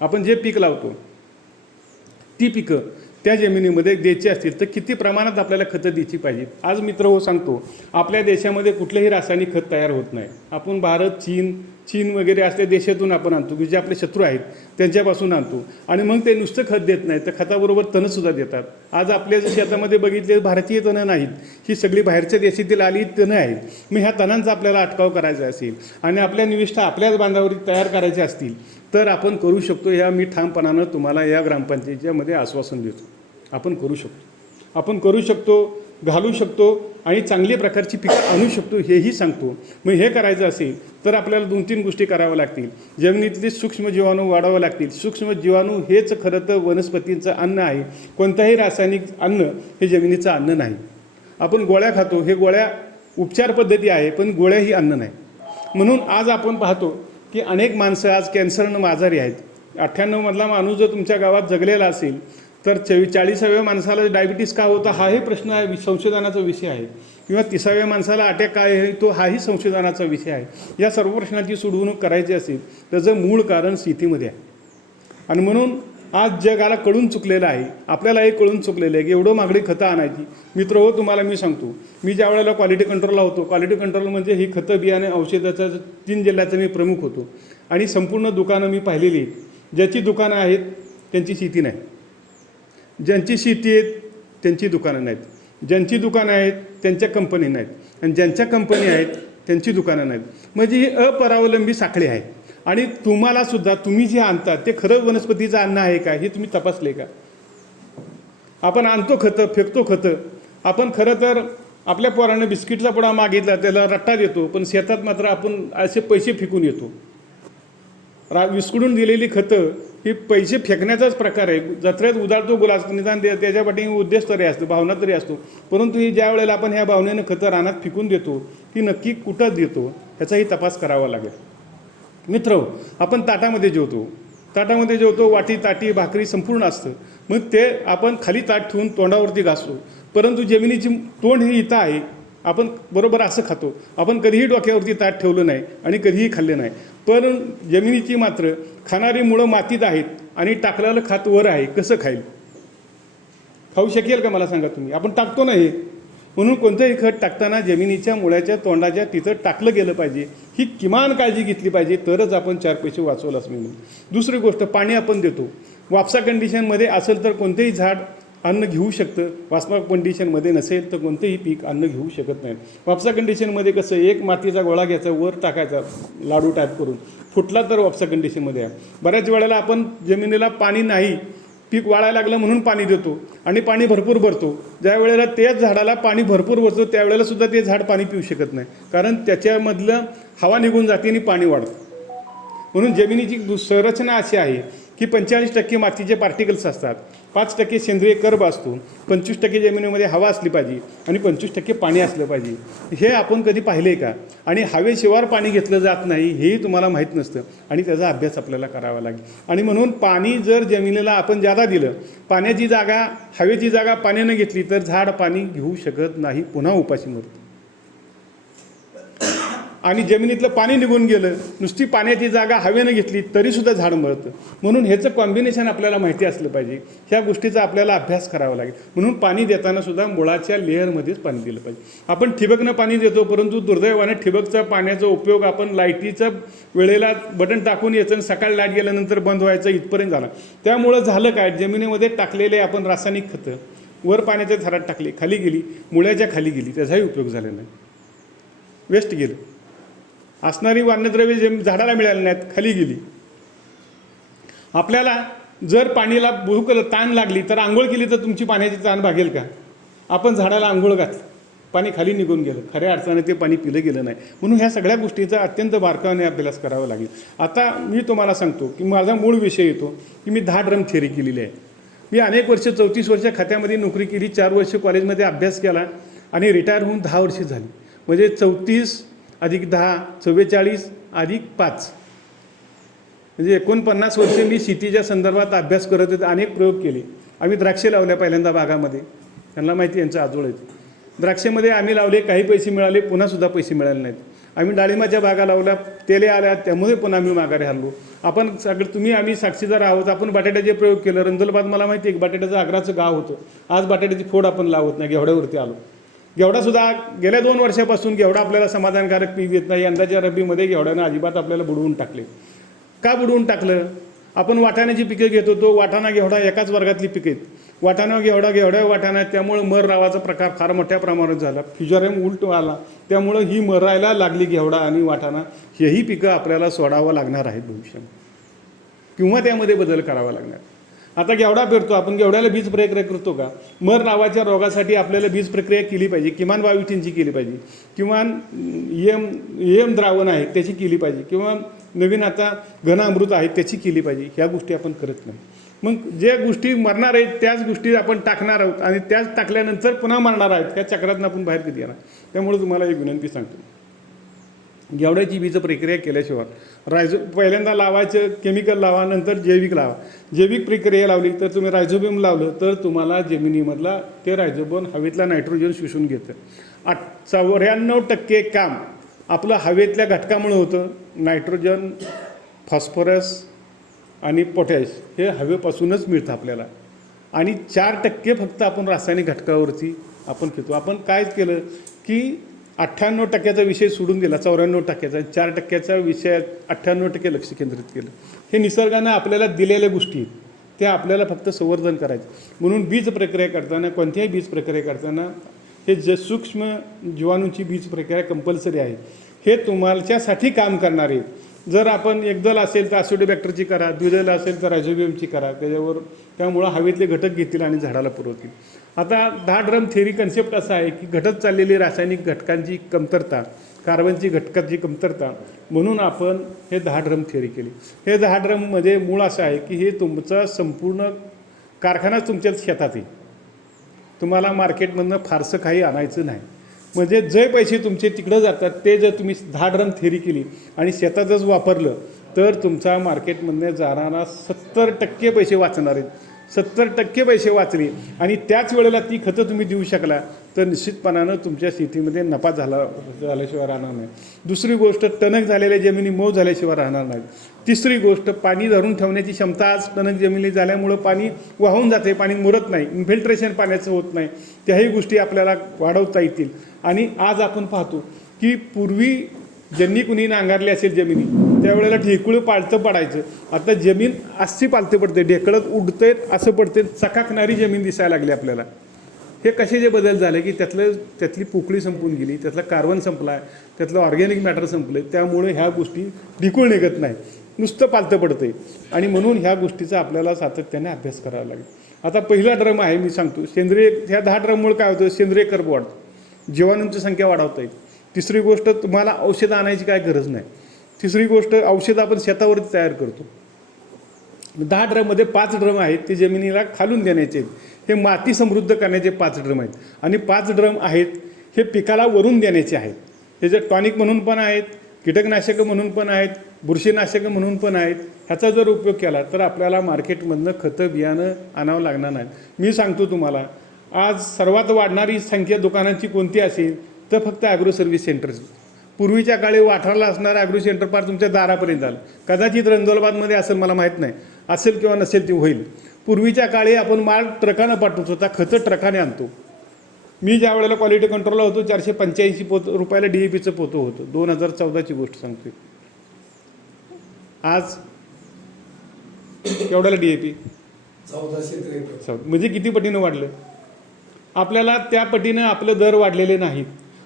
आपण जे पीक लावतो ती पिकं त्या जमिनीमध्ये द्यायची असतील तर किती प्रमाणात आपल्याला खतं द्यायची पाहिजेत. आज मित्र हो सांगतो, आपल्या देशामध्ये कुठलेही रासायनिक खत तयार होत नाही. आपण भारत, चीन वगैरे असल्या देशातून आपण आणतो की जे आपले शत्रू आहेत त्यांच्यापासून आणतो आणि मग ते नुसतं खत देत नाही तर खताबरोबर तणंसुद्धा देतात. आज आपल्या शेतामध्ये बघितले भारतीय तणं नाहीत, ही सगळी बाहेरच्या देशातील आली तणं आहेत. मग ह्या तणांचा आपल्याला अटकाव करायचा असेल आणि आपल्या निविष्ठा आपल्याच बांधावरील तयार करायच्या असतील तर आपण करू शकतो. ह्या मी ठामपणानं तुम्हाला या ग्रामपंचायतीच्यामध्ये आश्वासन देतो. आपण करू शकतो, आपण करू शकतो, घालू शकतो आणि चांगल्या प्रकारची पिकं आणू शकतो हेही सांगतो. मग हे करायचं असेल तर आपल्याला 2-3 गोष्टी कराव्या लागतील. जमिनीतले सूक्ष्म जीवाणू वाढवावे लागतील. सूक्ष्म जीवाणू हेच खरं तर वनस्पतींचं अन्न आहे. कोणताही रासायनिक अन्न हे जमिनीचं अन्न नाही. आपण गोळ्या खातो, हे गोळ्या उपचार पद्धती आहे पण गोळ्या ही अन्न नाही. म्हणून आज आपण पाहतो की अनेक माणसं आज कॅन्सरनं आजारी आहेत. 98मधला माणूस जर तुमच्या गावात जगलेला असेल तर 40व्या माणसाला डायबिटीस का होता हाही प्रश्न आहे, संशोधनाचा विषय आहे. किंवा 30व्या माणसाला अटॅक काय आहे तो हाही संशोधनाचा विषय आहे. या सर्व प्रश्नाची सोडवणूक करायची असेल त्याचं मूळ कारण शेतीमध्ये आहे. आणि म्हणून आज जगाला कळून चुकलेलं आहे, आपल्यालाही कळून चुकलेलं आहे की एवढं महागडी खतं आणायची. मित्र हो तुम्हाला मी सांगतो, मी ज्या वेळेला क्वालिटी कंट्रोलला होतो, क्वालिटी कंट्रोल म्हणजे ही खतं बियाणे औषधाचं 3 जिल्ह्याचं मी प्रमुख होतो आणि संपूर्ण दुकानं मी पाहिलेली आहेत. ज्याची दुकानं आहेत त्यांची शेती नाही, ज्यांची शेती आहेत त्यांची दुकानं नाहीत, ज्यांची दुकानं आहेत त्यांच्या कंपनी नाहीत आणि ज्यांच्या कंपनी आहेत त्यांची दुकानं नाहीत. म्हणजे ही अपरावलंबी साखळी आहे. आणि तुम्हालासुद्धा तुम्ही जे आणता ते खरं वनस्पतीचं अन्न आहे का हे तुम्ही तपासले का? आपण आणतो खतं, फेकतो खतं. आपण खरं तर आपल्या पोरानं बिस्किटचा पुडा मागितला त्याला रट्टा देतो, पण शेतात मात्र आपण असे पैसे फेकून येतो. विस्कडून दिलेली खतं ही पैसे फेकण्याचाच प्रकार आहे. जत्रेत उदाळतो गुलास, निदान त्याच्या पाठी उद्देश तरी असतो, भावना तरी असतो. परंतु ही ज्या वेळेला आपण ह्या भावनेनं खतं रानात फेकून देतो ती नक्की कुठं देतो ह्याचाही तपास करावा लागेल. मित्र आपण ताटामध्ये जेवतो, वाटी ताटी भाकरी संपूर्ण असतं. मग ते आपण खाली ताट ठेवून तोंडावरती घासतो, परंतु जमिनीची तोंड ही इथं आहे. आपण बरोबर असं खातो, आपण कधीही डोक्यावरती ताट ठेवलं नाही आणि कधीही खाल्लं नाही. पण जमिनीची मात्र खाणारी मुळं मातीत आहेत आणि टाकलेलं खात वर आहे. कसं खाईल? खाऊ शकेल का मला सांगा तुम्ही? आपण टाकतो ना हे. म्हणून कोणतंही खत टाकताना जमिनीच्या मुळ्याच्या तोंडाच्या तिथं टाकलं गेलं पाहिजे, ही किमान काळजी घेतली पाहिजे, तरच आपण 4 पैसे वाचवलं असं म्हणून. दुसरी गोष्ट, पाणी आपण देतो. वापसा कंडिशनमध्ये असेल तर कोणतेही झाड अन्न घेऊ शकतं, वापसा कंडिशनमध्ये नसेल तर कोणतेही पीक अन्न घेऊ शकत नाही. वापसा कंडिशनमध्ये कसं, एक मातीचा गोळा घ्यायचा, वर टाकायचा लाडू टाईप करून, फुटला तर वापसा कंडिशनमध्ये आहे. बऱ्याच वेळेला आपण जमिनीला पाणी नाही, पीक वाळायला लागलं म्हणून पाणी देतो आणि पाणी भरपूर भरतो. ज्या वेळेला त्याच झाडाला पाणी भरपूर भरतो त्यावेळेला सुद्धा ते झाड पाणी पिऊ शकत नाही, कारण त्याच्यामधलं हवा निघून जाते आणि पाणी वाढतं. म्हणून जमिनीची संरचना अशी आहे की 45% मातीचे पार्टिकल्स असतात, 5% सेंद्रिय कर्ब असतो, 25% जमिनीमध्ये हवा असली पाहिजे आणि 25% पाणी असलं पाहिजे. हे आपण कधी पाहिले का? आणि हवेशिवाय पाणी घेतलं जात नाही हेही तुम्हाला माहीत नसतं आणि त्याचा अभ्यास आपल्याला करावा लागेल. आणि म्हणून पाणी जर जमिनीला आपण जादा दिलं, पाण्याची जागा हवेची जागा पाण्यानं घेतली तर झाड पाणी घेऊ शकत नाही, पुन्हा उपाशी मरतं. आणि जमिनीतलं पाणी निघून गेलं, नुसती पाण्याची जागा हवेनं घेतली तरीसुद्धा झाड मरतं. म्हणून ह्याचं कॉम्बिनेशन आपल्याला माहिती असलं पाहिजे. ह्या गोष्टीचा आपल्याला अभ्यास करावा लागेल. म्हणून पाणी देताना सुद्धा मुळाच्या लेअरमध्येच पाणी दिलं पाहिजे. आपण ठिबकनं पाणी देतो, परंतु दुर्दैवाने ठिबकचा पाण्याचा उपयोग आपण लाईटीचा वेळेला बटन टाकून यायचं आणि सकाळी लाईट गेल्यानंतर बंद व्हायचं इथपर्यंत झाला. त्यामुळं झालं काय, जमिनीमध्ये टाकलेले आपण रासायनिक खतं वर पाण्याच्या थरात टाकली, खाली गेली, मुळ्याच्या खाली गेली, त्याचाही उपयोग झाला नाही, वेस्ट गेलं. असणारी अन्नद्रव्ये जे झाडाला मिळाली नाहीत, खाली गेली. आपल्याला जर पाणीला भूक ताण लागली तर आंघोळ केली तर तुमची पाण्याची ताण भागेल का? आपण झाडाला आंघोळ घातली, पाणी खाली निघून गेलं, खऱ्या अर्थाने ते पाणी पिलं गेलं नाही. म्हणून ह्या सगळ्या गोष्टीचा अत्यंत बारकाईने अभ्यास करावा लागेल. आता मी तुम्हाला सांगतो की माझा मूळ विषय येतो की मी 10 ड्रम थेअरी केलेली आहे. मी अनेक वर्ष 34 वर्ष खात्यामध्ये नोकरी केली, 4 वर्ष कॉलेजमध्ये अभ्यास केला आणि रिटायर होऊन 10 वर्ष झाली. म्हणजे 34 अधिक 10 44 अधिक 5 म्हणजे 49 वर्ष मी शेतीच्या संदर्भात अभ्यास करत होते. अनेक प्रयोग केले. आम्ही द्राक्षे लावल्या पहिल्यांदा बागामध्ये, त्यांना माहिती यांचं आजोळ आहे. द्राक्षेमध्ये आम्ही लावले, काही पैसे मिळाले, पुन्हासुद्धा पैसे मिळाले नाहीत. आम्ही डाळिंबाच्या बागा लावल्या, तेले आल्या, त्यामुळे पुन्हा आम्ही माघारी हल्लो. आपण सगळे आम्ही साक्षीदार आहोत. आपण बटाट्याचे प्रयोग केलं. रंजलबाद मला माहिती आहे, बटाट्याचं आग्राचं गाव होतं. आज बटाट्याची फोड आपण लावत नाही, घेवड्यावरती आलो. घेवडासुद्धा गेल्या 2 वर्षापासून घेवडा आपल्याला समाधानकारक पीक येत नाही. यंदाच्या रब्बीमध्ये घेवड्यानं अजिबात आपल्याला बुडवून टाकले. का बुडवून टाकलं? आपण वाटाण्याची पिकं घेत होतो. वाटाणा घेवडा एकाच वर्गातली पिकं आहेत. वाटाणा घेवडा, घेवड्या वाटाणा, त्यामुळे मर नावाचा प्रकार फार मोठ्या प्रमाणात झाला. फ्युजरम उलट आला, त्यामुळं ही मरायला लागली घेवडा आणि वाटाणा. हेही पिकं आपल्याला सोडावं लागणार आहेत भविष्यात, किंवा त्यामध्ये बदल करावा लागणार. आता घेवडा पेरतो आपण, घेवड्याला बीज प्रक्रिया करतो का? मर नावाच्या रोगासाठी आपल्याला बीज प्रक्रिया केली पाहिजे, किमान 22 केली पाहिजे, किमान एम द्रावण आहे त्याची केली पाहिजे, किंवा नवीन आता घन अमृत आहे त्याची केली पाहिजे. ह्या गोष्टी आपण करत नाही. मग ज्या गोष्टी मरणार आहेत त्याच गोष्टी आपण टाकणार आहोत आणि त्याच टाकल्यानंतर पुन्हा मरणार आहेत. त्या चक्रातून आपण बाहेर कधी येणार? त्यामुळे तुम्हाला एक विनंती सांगतो, घेवड्याची बीज प्रक्रिया केल्याशिवाय पहिल्यांदा लावायचं केमिकल लावा, नंतर जैविक लावा. जैविक प्रक्रिया लावली तर तुम्ही रायझोबियम लावलं तर तुम्हाला जमिनीमधला ते रायझोबियम हवेतला नायट्रोजन शोषून घेतं. 94% काम आपलं हवेतल्या घटकामुळे होतं. नायट्रोजन, फॉस्फरस आणि पोटॅश हे हवेपासूनच मिळतं आपल्याला. आणि 4% फक्त आपण रासायनिक घटकावरती आपण घेतो. आपण काय केलं की 98% विषय सोडून दिला, 94%, 4% विषयात 98% लक्ष केंद्रित केलं. हे निसर्गानं आपल्याला दिलेल्या गोष्टी आहेत, त्या आपल्याला फक्त संवर्धन करायचं. म्हणून बीज प्रक्रिया करताना, कोणत्याही बीज प्रक्रिया करताना हे जे सूक्ष्म जीवाणूंची बीज प्रक्रिया कंपल्सरी आहे. हे तुमच्यासाठी काम करणारे. जर आपण एकदल असेल तर ॲसिडोबॅक्टरची करा, द्विदल असेल तर रायझोबियमची करा, त्यामुळं हवेतले घटक घेतील आणि झाडाला पुरवतील. आता 10 ड्रम थेअरी कन्सेप्ट असा आहे की घटत चाललेली रासायनिक घटकांची कमतरता, कार्बनची घटकाची कमतरता, म्हणून आपण हे 10 ड्रम थेअरी केली. हे 10 ड्रममध्ये मूळ असं आहे की हे तुमचा संपूर्ण कारखानाच तुमच्या शेतात आहे. तुम्हाला मार्केटमधनं फारसं काही आणायचं नाही. म्हणजे जे पैसे तुमचे तिकडं जातात ते जर तुम्ही 10 ड्रम थेअरी केली आणि शेतातच वापरलं तर तुमचा मार्केटमधनं जाणारा 70% पैसे वाचणार आहेत. 70% पैसे वाचले आणि त्याच वेळेला ती खतं तुम्ही देऊ शकला तर निश्चितपणानं तुमच्या शेतीमध्ये नफा झाल्याशिवाय राहणार नाही. दुसरी गोष्ट, टणक झालेल्या जमिनी मऊ झाल्याशिवाय राहणार नाही. तिसरी गोष्ट, पाणी धरून ठेवण्याची क्षमता आज टणक जमिनी झाल्यामुळं पाणी वाहून जाते, पाणी मुरत नाही, इन्फिल्ट्रेशन पाण्याचं होत नाही. त्याही गोष्टी आपल्याला वाढवता येतील. आणि आज आपण पाहतो की पूर्वी ज्यांनी कुणी नांगरले असेल जमिनी त्यावेळेला ढेकळं पालतं पडायचं. आता जमीन अशी पालतं पडते, ढेकळत उडते असं पडते, चकाकणारी जमीन दिसायला लागली आपल्याला. हे कशाचे बदल झाले की त्यातली पोकळी संपून गेली, त्यातला कार्बन संपला आहे, त्यातलं ऑर्गॅनिक मॅटर संपलं. त्यामुळे ह्या गोष्टी ढिकूळ निघत नाही, नुसतं पालतं पडते. आणि म्हणून ह्या गोष्टीचा आपल्याला सातत्याने अभ्यास करावा लागेल. आता पहिला ड्रम आहे, मी सांगतो सेंद्रिय. ह्या 10 ड्रममुळे काय होतं? सेंद्रिय कर्ब वाढतं, जीवाणूंची संख्या वाढवता येईल. तिसरी गोष्ट, तुम्हाला औषधं आणायची काय गरज नाही. तिसरी गोष्ट, औषधं आपण शेतावरती तयार करतो. 10 ड्रममध्ये 5 ड्रम आहेत ते जमिनीला खालून देण्याचे आहेत. हे माती समृद्ध करण्याचे 5 ड्रम आहेत. आणि 5 ड्रम आहेत हे पिकाला वरून देण्याचे आहेत. हे जे टॉनिक म्हणून पण आहेत, कीटकनाशकं म्हणून पण आहेत, बुरशीनाशकं म्हणून पण आहेत. ह्याचा जर उपयोग केला तर आपल्याला मार्केटमधनं खतं बियाणं आणावं लागणार नाही. मी सांगतो तुम्हाला, आज सर्वात वाढणारी संख्या दुकानांची कोणती असेल तर फक्त ॲग्रो सर्व्हिस सेंटर्स. पूर्वीच्या काळी वाठारला असणारं ॲग्रो सेंटर पार तुमच्या दारापर्यंत आलं. कदाचित रंजोलबादमध्ये असेल, मला माहीत नाही, असेल किंवा नसेल ते होईल. पूर्वीच्या काळी आपण माल ट्रकानं पाठवत होता, खतं ट्रकाने आणतो. मी ज्या वेळेला क्वालिटी कंट्रोलला होतो 485 रुपयाला DAPचं पोतं होतं. 2014ची गोष्ट सांगते. आज केवढ्याला DAP? 1453. म्हणजे किती पटीनं वाढलं? आपल्याला त्या पटीनं आपलं दर वाढलेले नाहीत.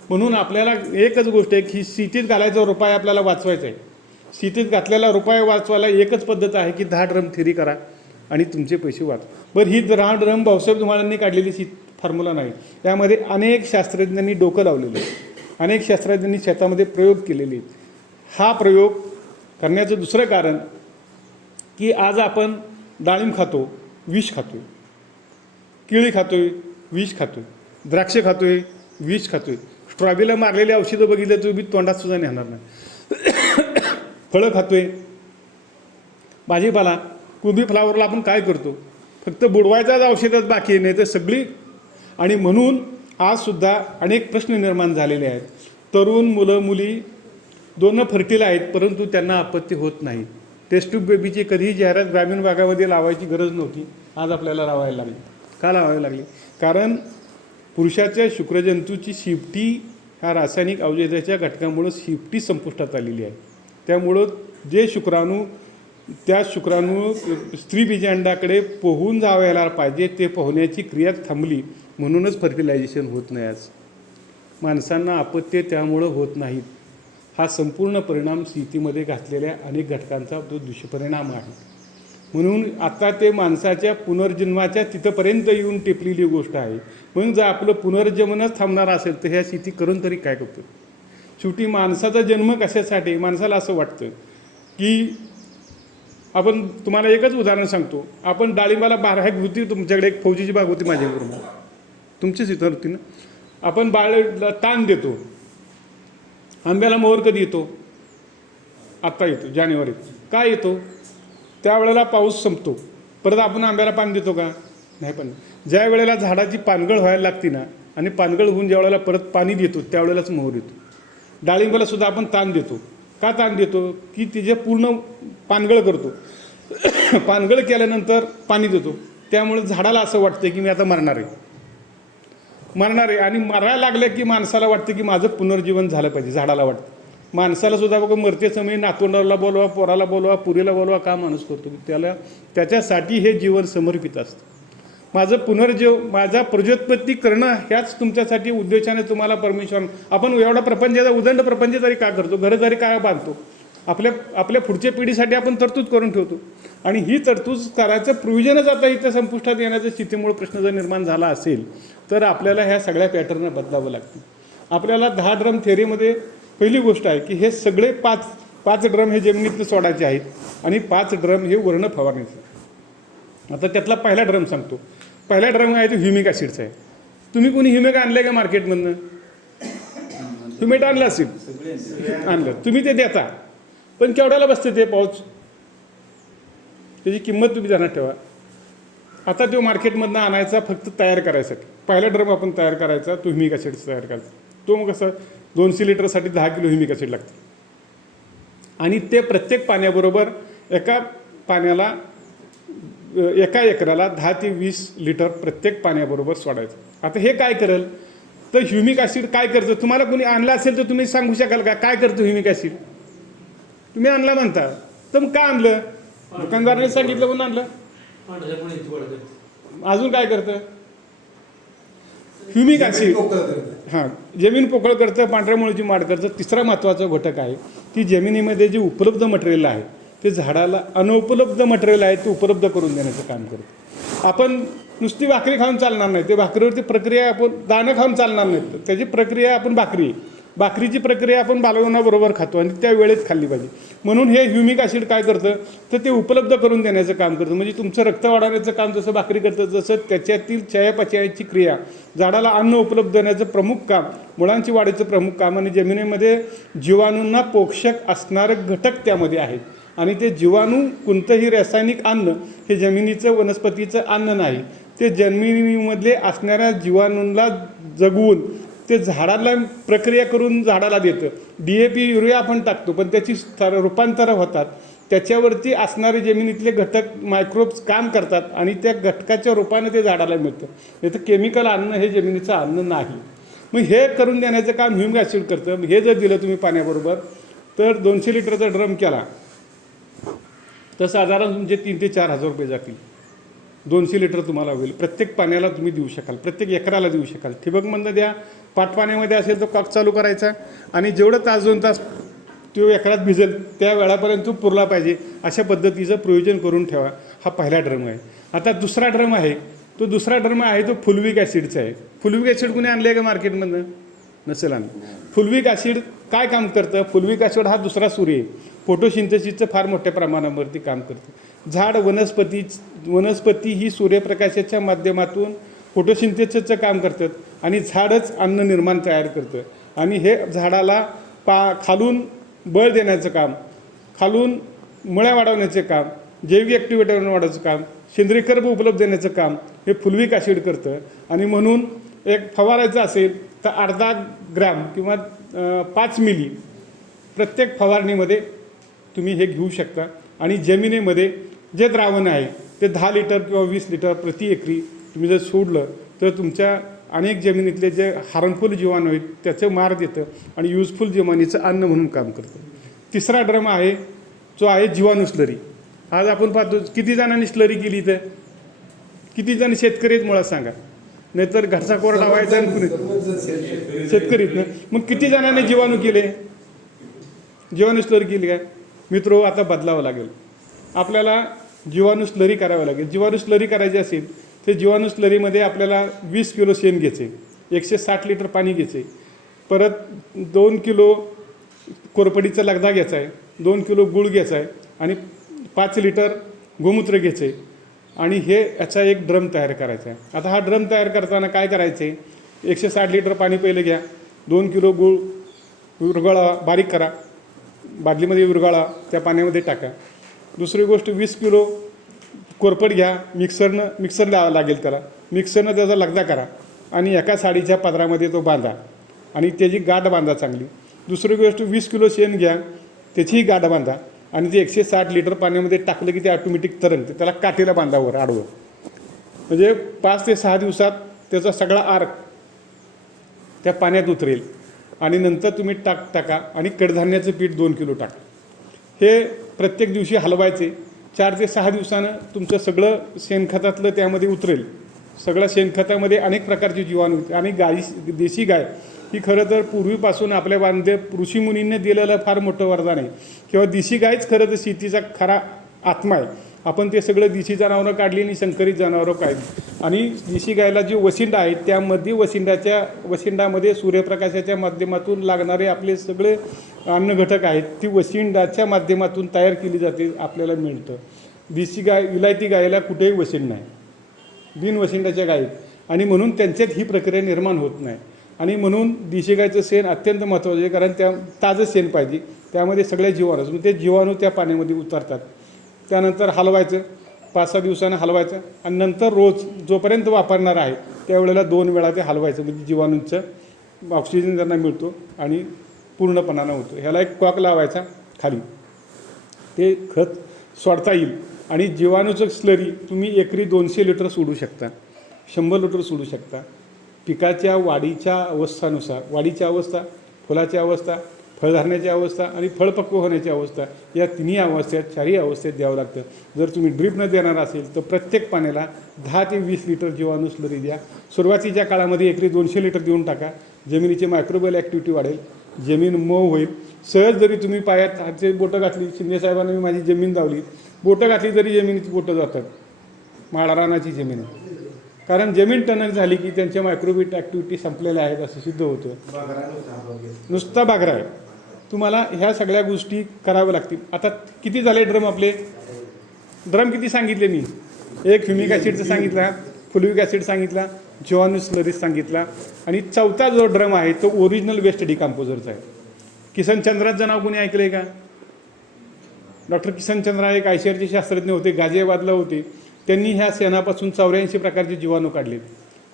म्हणून आपल्याला एकच गोष्ट आहे की शेतीत घालायचा रुपये आपल्याला वाचवायचा आहे. शेतीत घातलेला रुपये वाचवायला एकच पद्धत आहे की 10 ड्रम थेरी करा आणि तुमचे पैसे वाचवा. बरं, ही 10 ड्रम भाऊसाहेब धुमाळांनी काढलेली फॉर्म्युला नाही. त्यामध्ये अनेक शास्त्रज्ञांनी डोकं लावलेलं आहे, अनेक शास्त्रज्ञांनी शेतामध्ये प्रयोग केलेले आहेत. हा प्रयोग करण्याचं दुसरं कारण की आज आपण डाळिंब खातो, विष खातोय, केळी खातोय, विष खातोय, द्राक्ष खातोय, विष खातोय, स्ट्रॉबेरीला मारलेली औषधं बघितलं तुम्ही तोंडात सुद्धा नेणार नाही. फळं खातोय, भाजीपाला, कोबी फ्लावरला आपण काय करतो, फक्त बुडवायचाच औषधच बाकी आहे, नाही तर सगळी. आणि म्हणून आजसुद्धा अनेक प्रश्न निर्माण झालेले आहेत. तरुण मुलं मुली दोन फर्टिल आहेत, परंतु त्यांना आपत्ती होत नाही. टेस्ट ट्यूब बेबीची कधीही जाहिरात ग्रामीण भागामध्ये लावायची गरज नव्हती, आज आपल्याला लावायला लागली. का लावावी लागली? कारण पुरुषाच्या शुक्रजंतूची शिफ्टी ह्या रासायनिक औषधाच्या घटकामुळं शिफ्टी संपुष्टात आलेली आहे. त्यामुळं जे शुक्राणू त्या शुक्राणू स्त्री बीजांडाकडे पोहून जावायला पाहिजे ते पोहण्याची क्रिया थांबली, म्हणूनच फर्टिलायझेशन होत नाही. आज माणसांना अपत्य त्यामुळं होत नाहीत. हा संपूर्ण परिणाम शेतीमध्ये घातलेल्या अनेक घटकांचा तो दुष्परिणाम आहे. म्हणून आता ते माणसाच्या पुनर्जन्माच्या तिथंपर्यंत येऊन टेपलेली गोष्ट आहे. म्हणून जर आपलं पुनर्जन्मच थांबणार असेल तर ह्या शेती करून तरी काय करतो? शेवटी माणसाचा जन्म कशासाठी? माणसाला असं वाटतं की आपण तुम्हाला एकच उदाहरण सांगतो. आपण डाळिंबाला बाग होती, तुमच्याकडे एक फौजीची बाग होती माझ्याकडून, तुमचीच इथं होती ना. आपण बाळला ताण देतो. आंब्याला मोहर कधी येतो? आत्ता येतो, जानेवारीत. काय येतो? त्यावेळेला पाऊस संपतो, परत आपण आंब्याला पाणी देतो का? नाही. पण ज्या वेळेला झाडाची पानगळ व्हायला लागते ना, आणि पानगळ होऊन ज्या वेळेला परत पाणी देतो त्यावेळेलाच मोहर येतो. डाळिंबाला सुद्धा आपण ताण देतो. का ताण देतो? की तिचे पूर्ण पानगळ करतो. पानगळ केल्यानंतर पाणी देतो, त्यामुळे झाडाला असं वाटतं की मी आता मरणार आहे. आणि मरायला लागलं की माणसाला वाटतं की माझं पुनर्जीवन झालं पाहिजे. झाडाला वाटतं. माणसाला सुद्धा बघा मरते समय नातवंडाला बोलवा, पोराला बोलवा, पुरीला बोलवा, का माणूस करतो? त्याच्यासाठी हे जीवन समर्पित असतं. माझा प्रजोत्पत्ती करणं ह्याच तुमच्यासाठी उद्देशाने तुम्हाला परमेश्वर. आपण एवढा प्रपंचाचा उदंड प्रपंच तरी का करतो? घरं तरी काय बांधतो? आपल्या पुढच्या पिढीसाठी आपण तरतूद करून ठेवतो. आणि ही तरतूद करायचं प्रोव्हिजनच आता इथं संपुष्टात येण्याचा स्थितीमुळे प्रश्न जर निर्माण झाला असेल तर आपल्याला ह्या सगळ्या पॅटर्न बदलावं लागतील. आपल्याला 10 ड्रम थेरीमध्ये पहिली गोष्ट आहे की हे सगळे पाच ड्रम हे जमिनीतून सोडायचे आहेत आणि 5 ड्रम हे वर्ण फवारणीचं. आता त्यातला पहिला ड्रम सांगतो. पहिला ड्रम आहे तो ह्युमिक ॲसिडचा आहे. तुम्ही कोणी ह्युमिक आणलं का मार्केटमधनं? ह्युमिक आणलं असेल, आणलं तुम्ही, ते देता, पण केवढ्याला बसते ते पाऊच? त्याची किंमत तुम्ही ध्यानात ठेवा. आता तो मार्केटमधनं आणायचा फक्त तयार करायसाठी. पहिला ड्रम आपण तयार करायचा, तो ह्युमिक ॲसिड तयार करायचा. तो मग कसं 200 लिटरसाठी 10 किलो ह्युमिक ॲसिड लागतं. आणि ते प्रत्येक पाण्याबरोबर एका एकराला 10 ते 20 लिटर प्रत्येक पाण्याबरोबर सोडायचं. आता हे काय करेल तर ह्युमिक ॲसिड काय करतं? तुम्हाला कोणी आणलं असेल तर तुम्ही सांगू शकाल का काय करतं ह्युमिक ॲसिड? तुम्ही आणला म्हणता, तर मग का आणलं? दुकानदाराने सांगितलं म्हणून आणलं. अजून काय करतं? ह्युमिक ॲसिड जमीन पोकळ करतं, पांढऱ्या मुळीची वाढ करतं. तिसरा महत्त्वाचा घटक आहे की जमिनीमध्ये जे उपलब्ध मटेरियल आहे ते झाडाला अनुपलब्ध मटेरियल आहे ते उपलब्ध करून देण्याचं काम करतं. आपण नुसती भाकरी खाऊन चालणार नाही, ते भाकरीवरती प्रक्रिया आपण दाणं खाऊन चालणार नाही. त्याची प्रक्रिया आपण भाकरीची प्रक्रिया आपण बालवणाबरोबर खातो आणि त्या वेळेत खाल्ली पाहिजे. म्हणून हे ह्युमिक ॲसिड काय करतं तर ते उपलब्ध करून देण्याचं काम करतं. म्हणजे तुमचं रक्त वाढवण्याचं काम जसं भाकरी करतं, जसं त्याच्यातील चयापचयाची क्रिया, झाडाला अन्न उपलब्ध देण्याचं प्रमुख काम, मुळांची वाढीचं प्रमुख काम, आणि जमिनीमध्ये जीवाणूंना पोषक असणारे घटक त्यामध्ये आहेत. आणि ते जीवाणू कोणतंही रासायनिक अन्न हे जमिनीचं वनस्पतीचं अन्न नाही. ते जमिनीमधले असणाऱ्या जीवाणूंना जगवून ते झाडाला प्रक्रिया करून झाडाला देतं. DAP युरिया आपण टाकतो, पण त्याची रूपांतरं होतात. त्याच्यावरती असणारे जमिनीतले घटक मायक्रोब्स काम करतात आणि त्या घटकाच्या रूपाने ते झाडाला मिळतं. नाही तर केमिकल अन्न हे जमिनीचं अन्न नाही. मग हे करून देण्याचं काम ह्युमिक ॲसिड करतं. हे जर दिलं तुम्ही पाण्याबरोबर तर 200 लिटरचा ड्रम केला तर साधारण तुमचे 3,000 ते 4,000 रुपये जातील. 200 लिटर तुम्हाला होईल. प्रत्येक पाण्याला तुम्ही देऊ शकाल, प्रत्येक एकराला देऊ शकाल. ठिबकमधनं द्या, पाटपाण्यामध्ये असेल तो कॉक चालू करायचा आणि जेवढं तास 2 तास तो एकरात भिजेल त्या वेळापर्यंत तो पुरला पाहिजे अशा पद्धतीचं प्रयोजन करून ठेवा. हा पहिला ड्रम आहे. आता दुसरा ड्रम आहे, तो दुसरा ड्रम आहे तो फुलविक ॲसिडचा आहे. फुलविक ॲसिड कुणी आणलं आहे का मार्केटमधनं? नसेल आणलं. फुलविक ॲसिड काय काम करतं? फुलविक ॲसिड हा दुसरा सूर्य आहे. फोटोसिंथेसिसचं फार मोठ्या प्रमाणावरती काम करतं. झाड वनस्पती ही सूर्यप्रकाशाच्या माध्यमातून फोटोसिंथेसिसचं काम करतात आणि झाडच अन्न निर्माण तयार करतं. आणि हे झाडाला खालून बळ देण्याचं काम, खालून मुळ्या वाढवण्याचे काम, जैविक ॲक्टिव्हिटी वाढवण्याचं काम, सेंद्रिय कर्ब उपलब्ध देण्याचं काम हे फुलविक ॲसिड करतं. आणि म्हणून एक फवारायचं असेल तर अर्धा ग्रॅम किंवा 5 मिली प्रत्येक फवारणीमध्ये तुम्ही हे घेऊ शकता. आणि जमिनीमध्ये जे द्रावण आहे ते 10 लिटर किंवा 20 लिटर प्रति एकरी तुम्ही जर सोडलं तर तुमच्या अनेक जमिनीतले जे हार्मफुल जीवाणू आहेत त्याचं मार देतं आणि युजफुल जीवाणूचं अन्न म्हणून काम करतं. तिसरा ड्रम आहे जो आहे जीवाणू स्लरी. आज आपण पाहतो किती जणांनी स्लरी केली, तर किती जण शेतकरी आहेत मुळात सांगा, नाहीतर घरचा कोरडा व्हायचा आणि कुणी शेतकरीत ना. मग किती जणांनी जीवाणू केले, जीवाणू स्लरी केली काय? मित्रो, आता बदलावं लागेल आपल्याला. जीवाणू स्लरी करावं लागेल. जीवाणू स्लरी करायची असेल ते जीवाणू स्लरीमध्ये आपल्याला 20 किलो शेण घ्यायचे, 160 लिटर पाणी घ्यायचे, परत 2 किलो कोरपडीचा लगदा घ्यायचा आहे, 2 किलो गूळ घ्यायचा आहे आणि 5 लिटर गोमूत्र घ्यायचं आहे आणि हे याचा एक ड्रम तयार करायचा आहे. आता हा ड्रम तयार करताना काय करायचं आहे? 160 लिटर पाणी पहिलं घ्या, 2 किलो गूळ विरघळा, बारीक करा, बादलीमध्ये विरघळा, त्या पाण्यामध्ये टाका. दुसरी गोष्ट 20 किलो कोरपड घ्या, मिक्सर लागेल त्याला, मिक्सरनं त्याचा लगदा करा आणि एका साडीच्या पदरामध्ये तो बांधा आणि त्याची गाठ बांधा चांगली. दुसरी गोष्ट 20 किलो शेण घ्या, त्याचीही गाठ बांधा आणि ते 160 लिटर पाण्यामध्ये टाकलं की ते ऑटोमॅटिक तरंगते. त्याला काठीला बांधावर आडवं, म्हणजे 5 ते 6 दिवसात त्याचा सगळा आर्क त्या पाण्यात उतरेल. आणि नंतर तुम्ही टाका आणि कडधान्याचं पीठ 2 किलो टाका. हे प्रत्येक दिवशी हलवायचे. 4 ते 6 दिवसानं तुमचं सगळं शेणखतातलं त्यामध्ये उतरेल. सगळ्या शेणखतामध्ये अनेक प्रकारचे जीवाणू होते. आणि देशी गाय ही खरं तर पूर्वीपासून आपल्या ऋषीमुनींनी दिलेलं फार मोठं वरदान आहे. किंवा देशी गायच खरं तर शेतीचा खरा आत्मा आहे. आपण ते सगळं देशी जनावरं काढली आणि संकरित जनावरं काढली. आणि देशी गायला जे वसिंडा आहे त्यामध्ये वसिंडामध्ये सूर्यप्रकाशाच्या माध्यमातून लागणारे आपले सगळे अन्नघटक आहेत, ती वसिंडाच्या माध्यमातून तयार केली जाते, आपल्याला मिळतं. देशी गाय, विलायती गायला कुठेही वसिंड नाही, बिनवसिंडाच्या गायीत, आणि म्हणून त्यांच्यात ही प्रक्रिया निर्माण होत नाही. आणि म्हणून देशी गायचं शेण अत्यंत महत्त्वाचं आहे, कारण त्या ताजं शेण पाहिजे, त्यामध्ये सगळ्या जीवाणू, ते जीवाणू त्या पाण्यामध्ये उतरतात. त्यानंतर हलवायचं, 5-6 दिवसानं हलवायचं आणि नंतर रोज जोपर्यंत वापरणार आहे त्यावेळेला 2 वेळा ते हलवायचं, म्हणजे जीवाणूंचं ऑक्सिजन त्यांना मिळतो आणि पूर्णपणानं होतो. ह्याला एक कॉक लावायचा खाली, ते खत सोडता येईल. आणि जीवाणूचं स्लरी तुम्ही एकरी 200 लिटर सोडू शकता, 100 लिटर सोडू शकता. पिकाच्या वाढीच्या अवस्थानुसार, वाढीची अवस्था, फुलाची अवस्था, फळधारण्याची अवस्था आणि फळपक्व होण्याची अवस्था, या तिन्ही अवस्थेत, 4ही अवस्थेत द्यावं लागतं. जर तुम्ही ड्रीपनं देणार असेल तर प्रत्येक पाण्याला 10 ते 20 लिटर जीवाणू स्लरी द्या. सुरुवातीच्या काळामध्ये एकरी 200 लिटर देऊन टाका. जमिनीची मायक्रोबियल ॲक्टिव्हिटी वाढेल, जमीन मऊ होईल. सहज जरी तुम्ही पायात हातचे बोटं घातली, शिंदे साहेबांनी मी माझी जमीन दावली, बोटं घातली तरी जमिनीची बोटं जातात, माळरानाची जमीन आहे. कारण जमीन टणक झाली की त्यांच्या मायक्रोबियल ॲक्टिव्हिटी संपलेल्या आहेत असं सिद्ध होतं. नुसता बागरा आहे. तुम्हाला ह्या सगळ्या गोष्टी कराव्या लागतील. आता किती झाले ड्रम आपले? ड्रम किती सांगितले मी? एक ह्युमिक ॲसिडचं सांगितला, फुलविक ॲसिड सांगितला, जीवाणू स्लरी सांगितला, आणि 4था जो ड्रम आहे तो ओरिजिनल वेस्ट डिकम्पोजरचा आहे. किसनचंद्राचं नाव कोणी ऐकलं आहे का? डॉक्टर किसनचंद्रा एक आयसीआरचे शास्त्रज्ञ होते, गाझियाबादला होते. त्यांनी ह्या शेणापासून 84 प्रकारचे जीवाणू काढले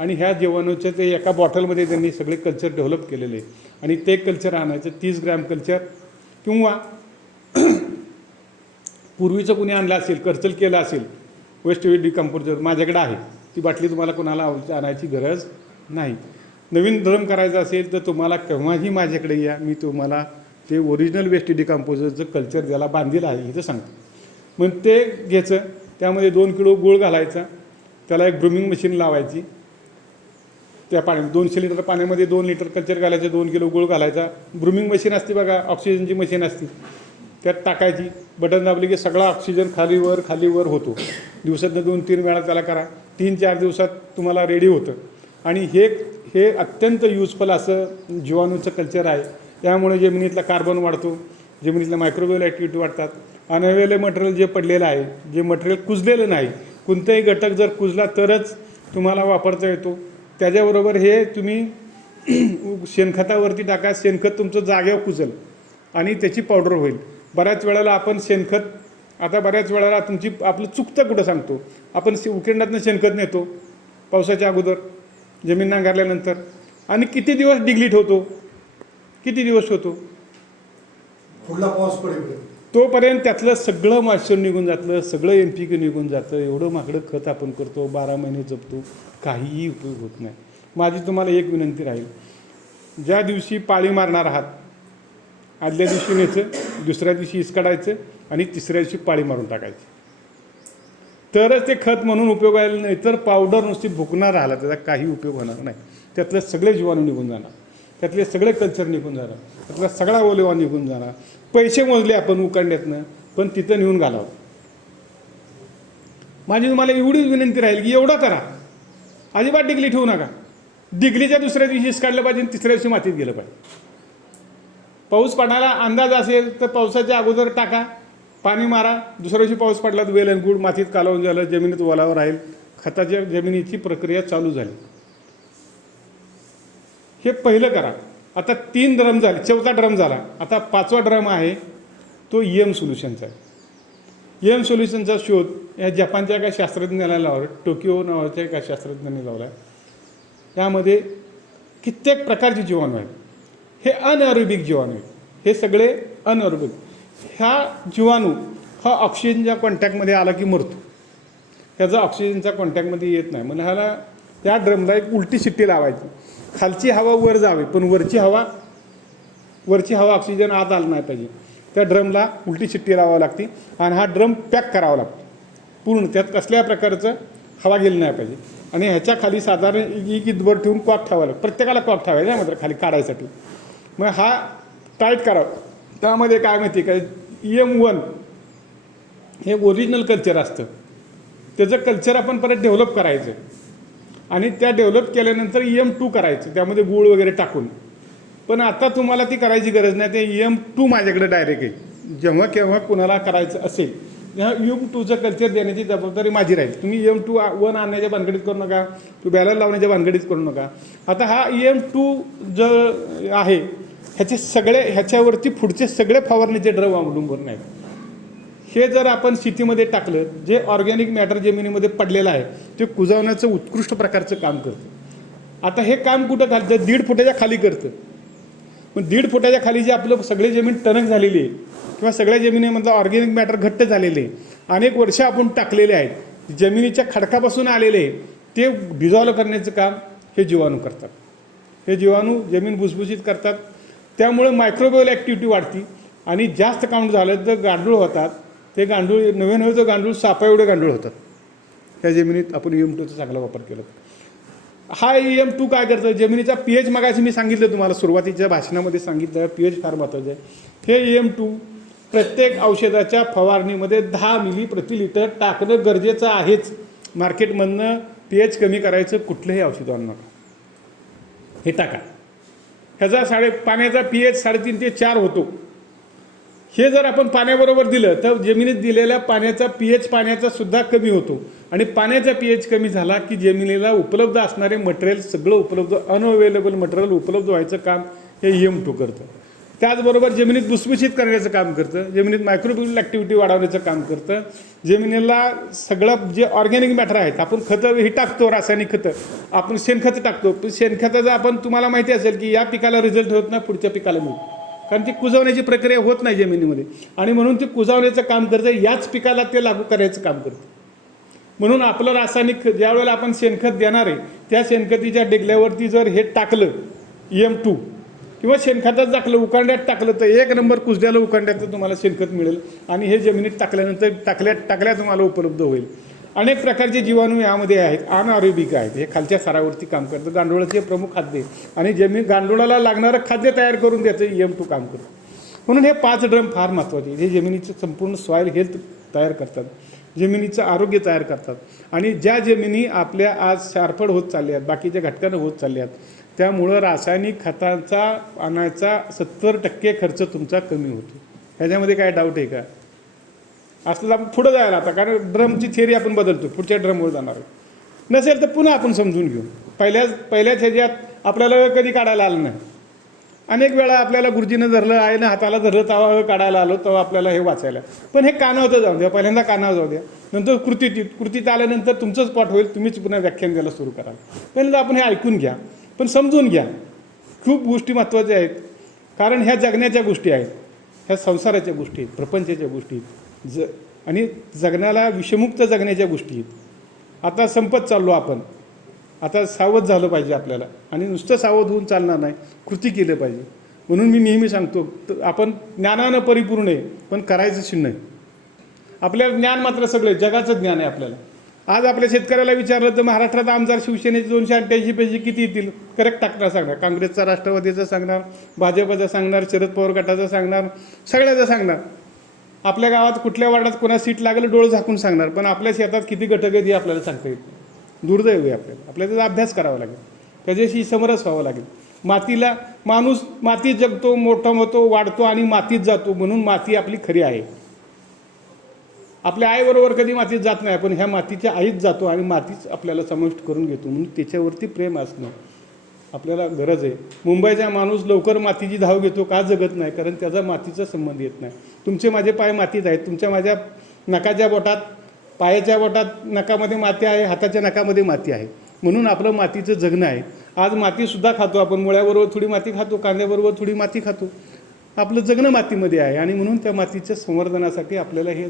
आणि ह्या जीवाणूचे ते एका बॉटलमध्ये त्यांनी सगळे कल्चर डेव्हलप केलेले. आणि ते कल्चर आणायचं 30 ग्रॅम कल्चर, किंवा पूर्वीचं कुणी आणलं असेल, कल्चर केलं असेल वेस्ट डिकम्पोजर, माझ्याकडे आहे ती बाटली, तुम्हाला कोणाला आणायची गरज नाही. नवीन ड्रम करायचं असेल तर तुम्हाला केव्हाही माझ्याकडे या, मी तुम्हाला ते ओरिजिनल वेस्ट डिकम्पोजरचं कल्चर ज्याला बांधील आहे हे सांगतो. मग ते घ्यायचं, त्यामध्ये 2 किलो गूळ घालायचा, त्याला एक ग्रूमिंग मशीन लावायची. त्या पाण्यात 200 लिटर पाण्यामध्ये 2 लिटर कल्चर घालायचं, 2 किलो गुळ घालायचा. ग्रूमिंग मशीन असते बघा, ऑक्सिजनची मशीन असते, त्यात टाकायची. बटन दाबली की सगळा ऑक्सिजन खाली वर होतो. दिवसातनं 2-3 वेळा त्याला करा. 3-4 दिवसात तुम्हाला रेडी होतं. आणि हे अत्यंत युजफुल असं जीवाणूचं कल्चर आहे. त्यामुळे जमिनीतला कार्बन वाढतो, जमिनीतल्या मायक्रोवेव्ह ॲक्टिव्हिटी वाढतात. अनअवेलेबल मटेरियल जे पडलेलं आहे, जे मटेरियल कुजलेलं नाही, कोणताही घटक जर कुजला तरच तुम्हाला वापरता येतो. त्याच्याबरोबर हे तुम्ही शेणखतावरती टाका. शेणखत तुमचं जागेवर कुजल आणि त्याची पावडर होईल. बऱ्याच वेळेला आपण शेणखत, आता बऱ्याच वेळेला आपलं चुकतं कुठं सांगतो, आपण उकेंडातनं शेणखत नेतो पावसाच्या अगोदर, जमीन नांगरल्यानंतर, आणि किती दिवस डिग्लीट होतो, किती दिवस होतो, पुढला पाऊस पडेल तोपर्यंत त्यातलं सगळं मॉइश्चर निघून जातं, सगळं NPK निघून जातं. एवढं महागडं खत आपण करतो, 12 महिने जपतो, काहीही उपयोग होत नाही. माझी तुम्हाला एक विनंती राहील, ज्या दिवशी पाळी मारणार आहात आदल्या दिवशी न्यायचं, दुसऱ्या दिवशी इसकाडायचं आणि तिसऱ्या दिवशी पाळी मारून टाकायची, तरच ते खत म्हणून उपयोग आहे. नाही तर पावडर नुसती भुकणार राहिला, त्याचा काही उपयोग होणार नाही. त्यातले सगळे जीवाणू निघून जाणार, त्यातले सगळे कल्चर निघून जाणार, त्यातला सगळा ओलेवा निघून जाणार. पैसे मोजले आपण उकांड्यातनं, पण तिथं नेऊन घालावं. माझी तुम्हाला एवढीच विनंती राहील की एवढं करा, अजिबात डिग्ली ठेवू नका. डिग्लीच्या दुसऱ्या दिवशी इसकाडलं पाहिजे, तिसऱ्या दिवशी मातीत गेलं पाहिजे. पाऊस पडणारा अंदाज असेल तर पावसाच्या अगोदर टाका, पाणी मारा. दुसऱ्या दिवशी पाऊस पडला तर वेल अँड गुड, मातीत कालवून झालं, जमिनीत ओलावर राहील, खताच्या जमिनीची प्रक्रिया चालू झाली. हे पहिलं करा. आता 3 ड्रम झाले, 4था ड्रम झाला, आता 5वा ड्रम आहे तो EM सोल्युशनचा आहे. EM सोल्युशनचा शोध या जपानच्या एका शास्त्रज्ञाला लावला, टोकियो नावाच्या एका शास्त्रज्ञाने लावला. यामध्ये कित्येक प्रकारचे जीवाणू आहेत. हे अनएरोबिक जीवाणू आहेत, हे सगळे अनएरोबिक. ह्या जीवाणू हा ऑक्सिजनच्या कॉन्टॅक्टमध्ये आला की मरतो, ह्याचा ऑक्सिजनच्या कॉन्टॅक्टमध्ये येत नाही. म्हणजे ह्याला त्या ड्रमला एक उलटी शिट्टी लावायची, खालची हवा वर जावी पण वरची हवा ऑक्सिजन आत आलं नाही पाहिजे. त्या ड्रमला उलटी शिट्टी लावावी लागते आणि हा ड्रम पॅक करावा लागतो पूर्ण, त्यात कसल्या प्रकारचं हवा गेली नाही पाहिजे. आणि ह्याच्या खाली साधारण एक इथभर ठेवून कॉक ठेवायला, प्रत्येकाला कॉक ठेवायचा मात्र खाली काढायसाठी. मग हा टाईट करावा. त्यामध्ये काय माहिती काय, EM1 हे ओरिजिनल कल्चर असतं, त्याचं कल्चर आपण परत डेव्हलप करायचं आणि त्या डेव्हलप केल्यानंतर EM2 करायचं, त्यामध्ये गूळ वगैरे टाकून. पण आता तुम्हाला ती करायची गरज नाही, ते EM2 माझ्याकडे डायरेक्ट आहे. जेव्हा केव्हा कुणाला करायचं असेल तेव्हा EM2चं कल्चर देण्याची जबाबदारी माझी राहील. तुम्ही EM1 आणण्याच्या भानगडीत करू नका, तू बॅलर लावण्याच्या भानगडीत करू नका. आता हा EM2 जो आहे ह्याच्यावरती पुढचे सगळे फवारणीचे ड्रम अवलंबून आहेत. हे जर आपण शेतीमध्ये टाकलं, जे ऑर्गॅनिक मॅटर जमिनीमध्ये पडलेलं आहे ते कुजवण्याचं उत्कृष्ट प्रकारचं काम करतं. आता हे काम कुठं घालतं, 1.5 फुटाच्या खाली करतं. पण 1.5 फुटाच्या खाली जे आपलं सगळे जमीन टणक झालेली आहे किंवा सगळ्या जमिनीमधलं ऑर्गॅनिक मॅटर घट्ट झालेले आहे, अनेक वर्ष आपण टाकलेले आहेत, जमिनीच्या खडकापासून आलेले, ते डिझॉल्व करण्याचं काम हे जीवाणू करतात. हे जीवाणू जमीन भुसभुशीत करतात. त्यामुळे मायक्रोवेव्ह ॲक्टिव्हिटी वाढती आणि जास्त काउंट झालं तर गांडूळ होतात. ते गांडूळ नवे जो गांडूळ सापा एवढे गांडूळ होतात. त्या जमिनीत आपण EM2चा चांगला वापर केला. हा EM2 काय करतं, जमिनीचा pH मगाशी मी सांगितलं तुम्हाला, सुरुवातीच्या भाषणामध्ये सांगितलं, pH फार महत्त्वाचं आहे. हे EM2 प्रत्येक औषधाच्या फवारणीमध्ये 10 मिली प्रति लिटर टाकणं गरजेचं आहेच. मार्केटमधनं pH कमी करायचं कुठलंही औषध आणू नका, हे टाका. ह्याचा पाण्याचा pH 3.5 ते 4 होतो. हे जर आपण पाण्याबरोबर दिलं तर जमिनीत दिलेल्या पाण्याचा pH पाण्याचा सुद्धा कमी होतो आणि पाण्याचा pH कमी झाला की जमिनीला उपलब्ध असणारे मटेरियल सगळं अनअवेलेबल मटेरियल उपलब्ध व्हायचं काम हे EM2 करतं. त्याचबरोबर जमिनीत भुसभुशीत करण्याचं काम करतं, जमिनीत मायक्रोबियल ॲक्टिव्हिटी वाढवण्याचं काम करतं. जमिनीला सगळं जे ऑर्गॅनिक मॅटर आहेत, आपण खतं ही टाकतो, रासायनिक खतं, आपण शेणखतं टाकतो, पण शेणखताचं आपण तुम्हाला माहिती असेल की या पिकाला रिझल्ट होत नाही, पुढच्या पिकाला मिळतो, कारण ती कुजवण्याची प्रक्रिया होत नाही जमिनीमध्ये आणि म्हणून ते कुजवण्याचं काम करतं, याच पिकाला ते लागू करायचं काम करतं. म्हणून आपलं रासायनिक ज्या वेळेला आपण शेणखत देणार आहे त्या शेणखतीच्या डेगल्यावरती जर हे टाकलं EM2 किंवा शेणखतात टाकलं, उकांड्यात टाकलं तर 1 नंबर कुजल्याला उकांड्याचं तुम्हाला शेणखत मिळेल आणि हे जमिनीत टाकल्यानंतर टाकल्या तुम्हाला उपलब्ध होईल. अनेक प्रकारचे जीवाणू यामध्ये आहेत, अनारोबिक आहेत. हे खालच्या स्तरावरती काम करतं. गांडुळाचे प्रमुख खाद्य आणि गांडुळाला लागणारं खाद्य तयार करून द्यायचं EM2 काम करतं. म्हणून हे 5 ड्रम फार महत्त्वाचे. हे जमिनीचं संपूर्ण सॉईल हेल्थ तयार करतात, जमिनीचं आरोग्य तयार करतात. आणि ज्या जमिनी आपल्या आज शारपड होत चालल्या आहेत, बाकीच्या घटकानं होत चालल्या आहेत, त्यामुळं रासायनिक खतांचा आणायचा 70% खर्च तुमचा कमी होतो. ह्याच्यामध्ये काय डाऊट आहे का? असलं तर आपण पुढं जायला आता, कारण ड्रमची थिअरी आपण बदलतो, पुढच्या ड्रमवर जाणार आहे. नसेल तर पुन्हा आपण समजून घेऊ. पहिल्याच ह्याच्यात आपल्याला कधी काढायला आलं नाही. अनेक वेळा आपल्याला गुरुजीनं धरलं, आईनं हाताला धरलं, तेव्हा काढायला आलो, तेव्हा आपल्याला हे वाचायला. पण हे कानावतं जाऊ द्या, पहिल्यांदा कानावर जाऊ द्या, नंतर कृतीत आल्यानंतर तुमचं स्पॉट होईल, तुम्हीच पुन्हा व्याख्यान द्यायला सुरू कराल. पहिल्यांदा आपण हे ऐकून घ्या, पण समजून घ्या. खूप गोष्टी महत्त्वाच्या आहेत, कारण ह्या जगण्याच्या गोष्टी आहेत, ह्या संसाराच्या गोष्टी आहेत, प्रपंचाच्या गोष्टी आहेत, आणि जगण्याला विषमुक्त जगण्याच्या गोष्टी आहेत. आता संपत चाललो आपण, आता सावध झालं पाहिजे आपल्याला. आणि नुसतं सावध होऊन चालणार नाही, कृती केलं पाहिजे. म्हणून मी नेहमी सांगतो, आपण ज्ञानानं परिपूर्ण आहे, पण करायचं शिन्न आहे. आपल्याला ज्ञान मात्र सगळं जगाचं ज्ञान आहे आपल्याला. आज आपल्या शेतकऱ्याला विचारलं तर महाराष्ट्रात आमदार शिवसेनेचे 288 पैसे किती येतील, करेक्ट टाकणार सांगणार. काँग्रेसचा, राष्ट्रवादीचा सांगणार, भाजपचा सांगणार, शरद पवार गटाचा सांगणार, सगळ्याचं सांगणार. आपल्या गावात कुठल्या वार्डात कोणा सीट लागलं डोळं झाकून सांगणार. पण आपल्या शेतात किती घटक आहेत हे आपल्याला सांगता येत नाही. दुर्दैव आहे आपल्याला त्याचा अभ्यास करावा लागेल, त्याच्याशी समरस व्हावं लागेल. माणूस मातीत जगतो, मोठा होतो, वाढतो आणि मातीत जातो. म्हणून माती आपली खरी आहे. आपल्या आईबरोबर कधी मातीत जात नाही, पण ह्या मातीच्या आईत जातो आणि मातीच आपल्याला समाविष्ट करून घेतो. म्हणून त्याच्यावरती प्रेम असणं आपल्याला गरज आहे. मुंबईचा माणूस लवकर मातीची धाव घेतो का जगत नाही, कारण त्याचा मातीचा संबंध येत नाही. तुमचे माझे पाय मातीत आहेत, तुमच्या माझ्या नखाच्या बोटात, पायाच्या बोटात नखामध्ये माती आहे, हाताच्या नखामध्ये माती आहे. म्हणून आपलं मातीचं जगणं आहे. आज मातीसुद्धा खातो आपण, मुळ्याबरोबर थोडी माती खातो, कांद्याबरोबर थोडी माती खातो. आपलं जगणं मातीमध्ये आहे. आणि म्हणून त्या मातीच्या संवर्धनासाठी आपल्याला हे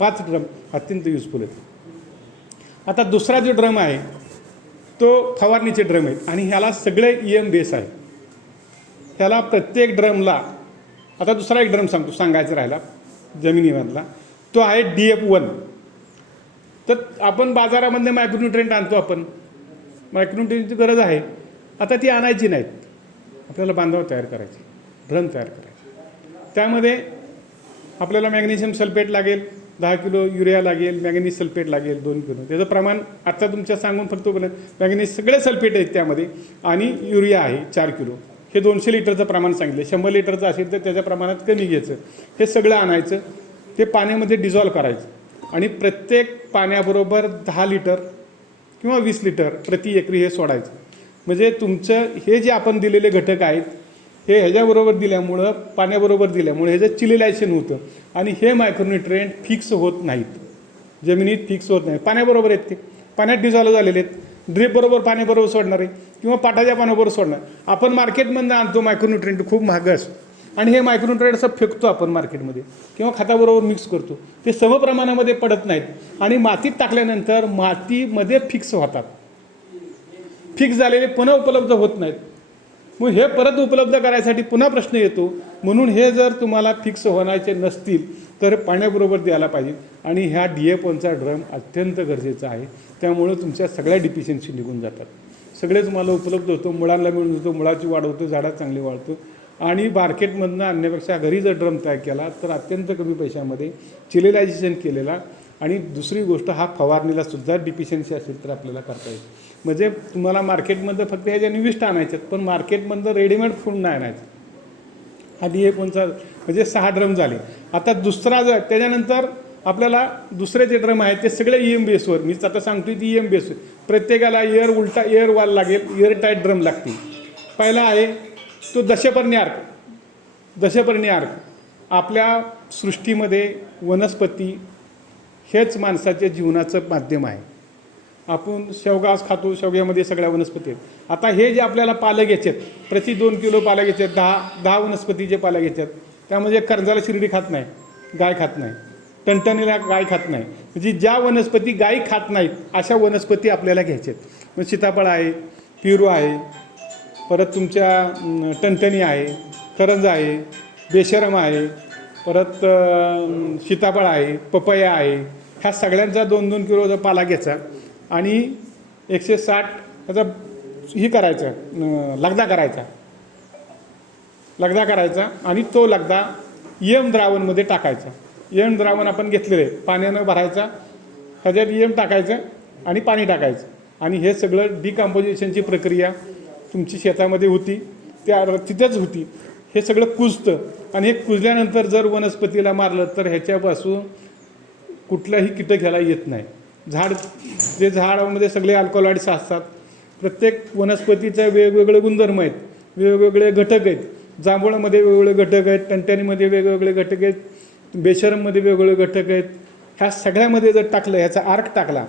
5 ड्रम अत्यंत युजफुल आहेत. आता दुसरा जो ड्रम आहे तो फवारणीचे ड्रम आहेत, आणि ह्याला सगळे EM बेस आहे. ह्याला प्रत्येक ड्रमला, आता दुसरा एक ड्रम सांगायचा राहिला जमिनीमधला, तो आहे DF1. तर आपण बाजारामध्ये मायक्रोन्युट्रिएंट आणतो, आपण मायक्रोन्युट्रिएंटची गरज आहे. आता ती आणायची नाहीत, आपल्याला बांधावर तयार करायची, ड्रम तयार करायचे. त्यामध्ये आपल्याला मॅग्नेशियम सल्फेट लागेल 10 किलो, युरिया लागेल, मॅग्नेशियम सल्फेट लागेल 2 किलो. त्याचं प्रमाण आता तुमच्या सांगून फक्त मॅग्नेशियम सगळे सल्फेट आहेत त्यामध्ये, आणि युरिया आहे 4 किलो. हे 200 लिटरचं प्रमाण सांगितलं. 100 लिटरचं असेल तर त्याच्या प्रमाणात कमी घ्यायचं. हे सगळं आणायचं, ते पाण्यामध्ये डिझॉल्व करायचं, आणि प्रत्येक पाण्याबरोबर 10 लिटर किंवा 20 लिटर प्रति एकरी हे सोडायचं. म्हणजे तुमचं हे जे आपण दिलेले घटक आहेत हे ह्याच्याबरोबर दिल्यामुळं, पाण्याबरोबर दिल्यामुळे ह्याचं चिलिलायझेशन होतं, आणि हे मायक्रोन्युट्रिएंट फिक्स होत नाहीत, जमिनीत फिक्स होत नाही. पाण्याबरोबर आहेत, ते पाण्यात डिझॉल्व झालेले आहेत. ड्रीपबरोबर पाण्याबरोबर सोडणार आहे किंवा पाटाच्या पाण्याबरोबर सोडणार. आपण मार्केटमधून आणतो मायक्रोन्युट्रिएंट, खूप महाग असतं, आणि हे मायक्रोन्युट्रिएंट असं फेकतो आपण मार्केटमध्ये किंवा खताबरोबर मिक्स करतो. ते समप्रमाणामध्ये पडत नाहीत, आणि मातीत टाकल्यानंतर मातीमध्ये फिक्स होतात. फिक्स झालेले पुन्हा उपलब्ध होत नाहीत. मग हे परत उपलब्ध करायसाठी पुन्हा प्रश्न येतो. म्हणून हे जर तुम्हाला फिक्स होण्याचे नसतील तर पाण्याबरोबर द्यायला पाहिजे. आणि ह्या DF1चा ड्रम अत्यंत गरजेचा आहे. त्यामुळं तुमच्या सगळ्या डिफिशियन्सी निघून जातात. सगळे तुम्हाला उपलब्ध होतो, मुळांना मिळून होतो, मुळाची वाढ होतो, झाडात चांगली वाढतो. आणि मार्केटमधनं आणण्यापेक्षा घरी जर ड्रम तयार केला तर अत्यंत कमी पैशामध्ये चिलिलायझेशन केलेला. आणि दुसरी गोष्ट, हा फवारणीला सुद्धा डिफिशियन्सी असेल तर आपल्याला करता येईल. म्हणजे तुम्हाला मार्केटमधलं फक्त ह्याच्या निविष्ट आणायच्यात, पण मार्केटमधलं रेडीमेड फूड नाही आणायचं. हा DF1चा म्हणजे 6 ड्रम झाले. आता दुसरा त्याच्यानंतर आपल्याला दुसरे जे ड्रम आहेत ते सगळे EM बेसवर, मीच आता सांगतोय ती EM बेस. प्रत्येकाला एअर वॉल लागेल, एअर टाईट ड्रम लागतील. पहिला आहे तो दशपर्णी अर्क. आपल्या सृष्टीमध्ये वनस्पती हेच माणसाच्या जीवनाचं माध्यम आहे. आपण शेवगास खातो, शेवग्यामध्ये सगळ्या वनस्पती आहेत. आता हे जे आपल्याला पालं घ्यायचे आहेत, प्रति 2 किलो पालं घ्यायचे आहेत, 10 वनस्पतीचे पालं घ्यायचे आहेत. त्यामध्ये कर्जाला शिर्डी खात नाही, गाय खात नाही, टणटणीला गाय खात नाही. म्हणजे ज्या वनस्पती गाय खात नाहीत अशा वनस्पती आपल्याला घ्यायच्या आहेत. मग सीताफळ आहे, पेरू आहे, परत तुमच्या टणटणी आहे, करंज आहे, बेशरम आहे, परत सीताफळ आहे, पपया आहे, ह्या सगळ्यांचा 2-2 किलोचा पाला घ्यायचा आणि 160 ह्याचा ही करायचं, लगदा करायचा आणि तो लगदा एम द्रावणमध्ये टाकायचा. एम द्रावण आपण घेतलेलं आहे, पाण्यानं भरायचा, ह्याच्यात एम टाकायचं आणि पाणी टाकायचं आणि हे सगळं डिकम्पोजिशनची प्रक्रिया तुमची शेतामध्ये होती, त्या तिथंच होती. हे सगळं कुजतं आणि हे कुजल्यानंतर जर वनस्पतीला मारलं तर ह्याच्यापासून कुठलाही कीटक ह्याला येत नाही. झाडामध्ये सगळे अल्कलॉइड्स असतात. प्रत्येक वनस्पतीचे वेगवेगळे गुणधर्म आहेत, वेगवेगळे घटक आहेत. जांभूळमध्ये वेगवेगळे घटक आहेत, टंट्यानीमध्ये वेगवेगळे घटक आहेत, बेशरममध्ये वेगवेगळे घटक आहेत. ह्या सगळ्यामध्ये जर टाकलं, ह्याचा आर्क टाकला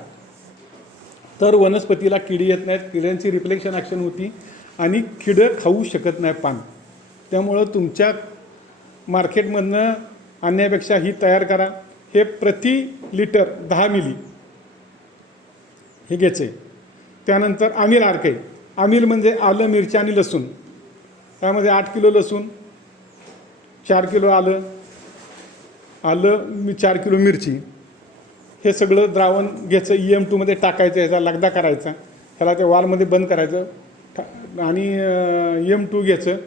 तर वनस्पतीला किडी येत नाहीत, किड्यांची रिफ्लेक्शन ॲक्शन होती आणि किडं खाऊ शकत नाही पान. त्यामुळं तुमच्या मार्केटमधनं आणण्यापेक्षा ही तयार करा. हे प्रति लिटर 10 मिली हे घ्यायचे. त्यानंतर आमिल आर्क आहे. आमिल म्हणजे आलं, मिरची आणि लसूण. त्यामध्ये 8 किलो लसूण, 4 किलो आलं, 4 किलो मिरची, हे सगळं द्रावण घ्यायचं, EM2 टाकायचं, ह्याचा लगदा करायचा, ह्याला त्या वालमध्ये बंद करायचं आणि EM2 घ्यायचं,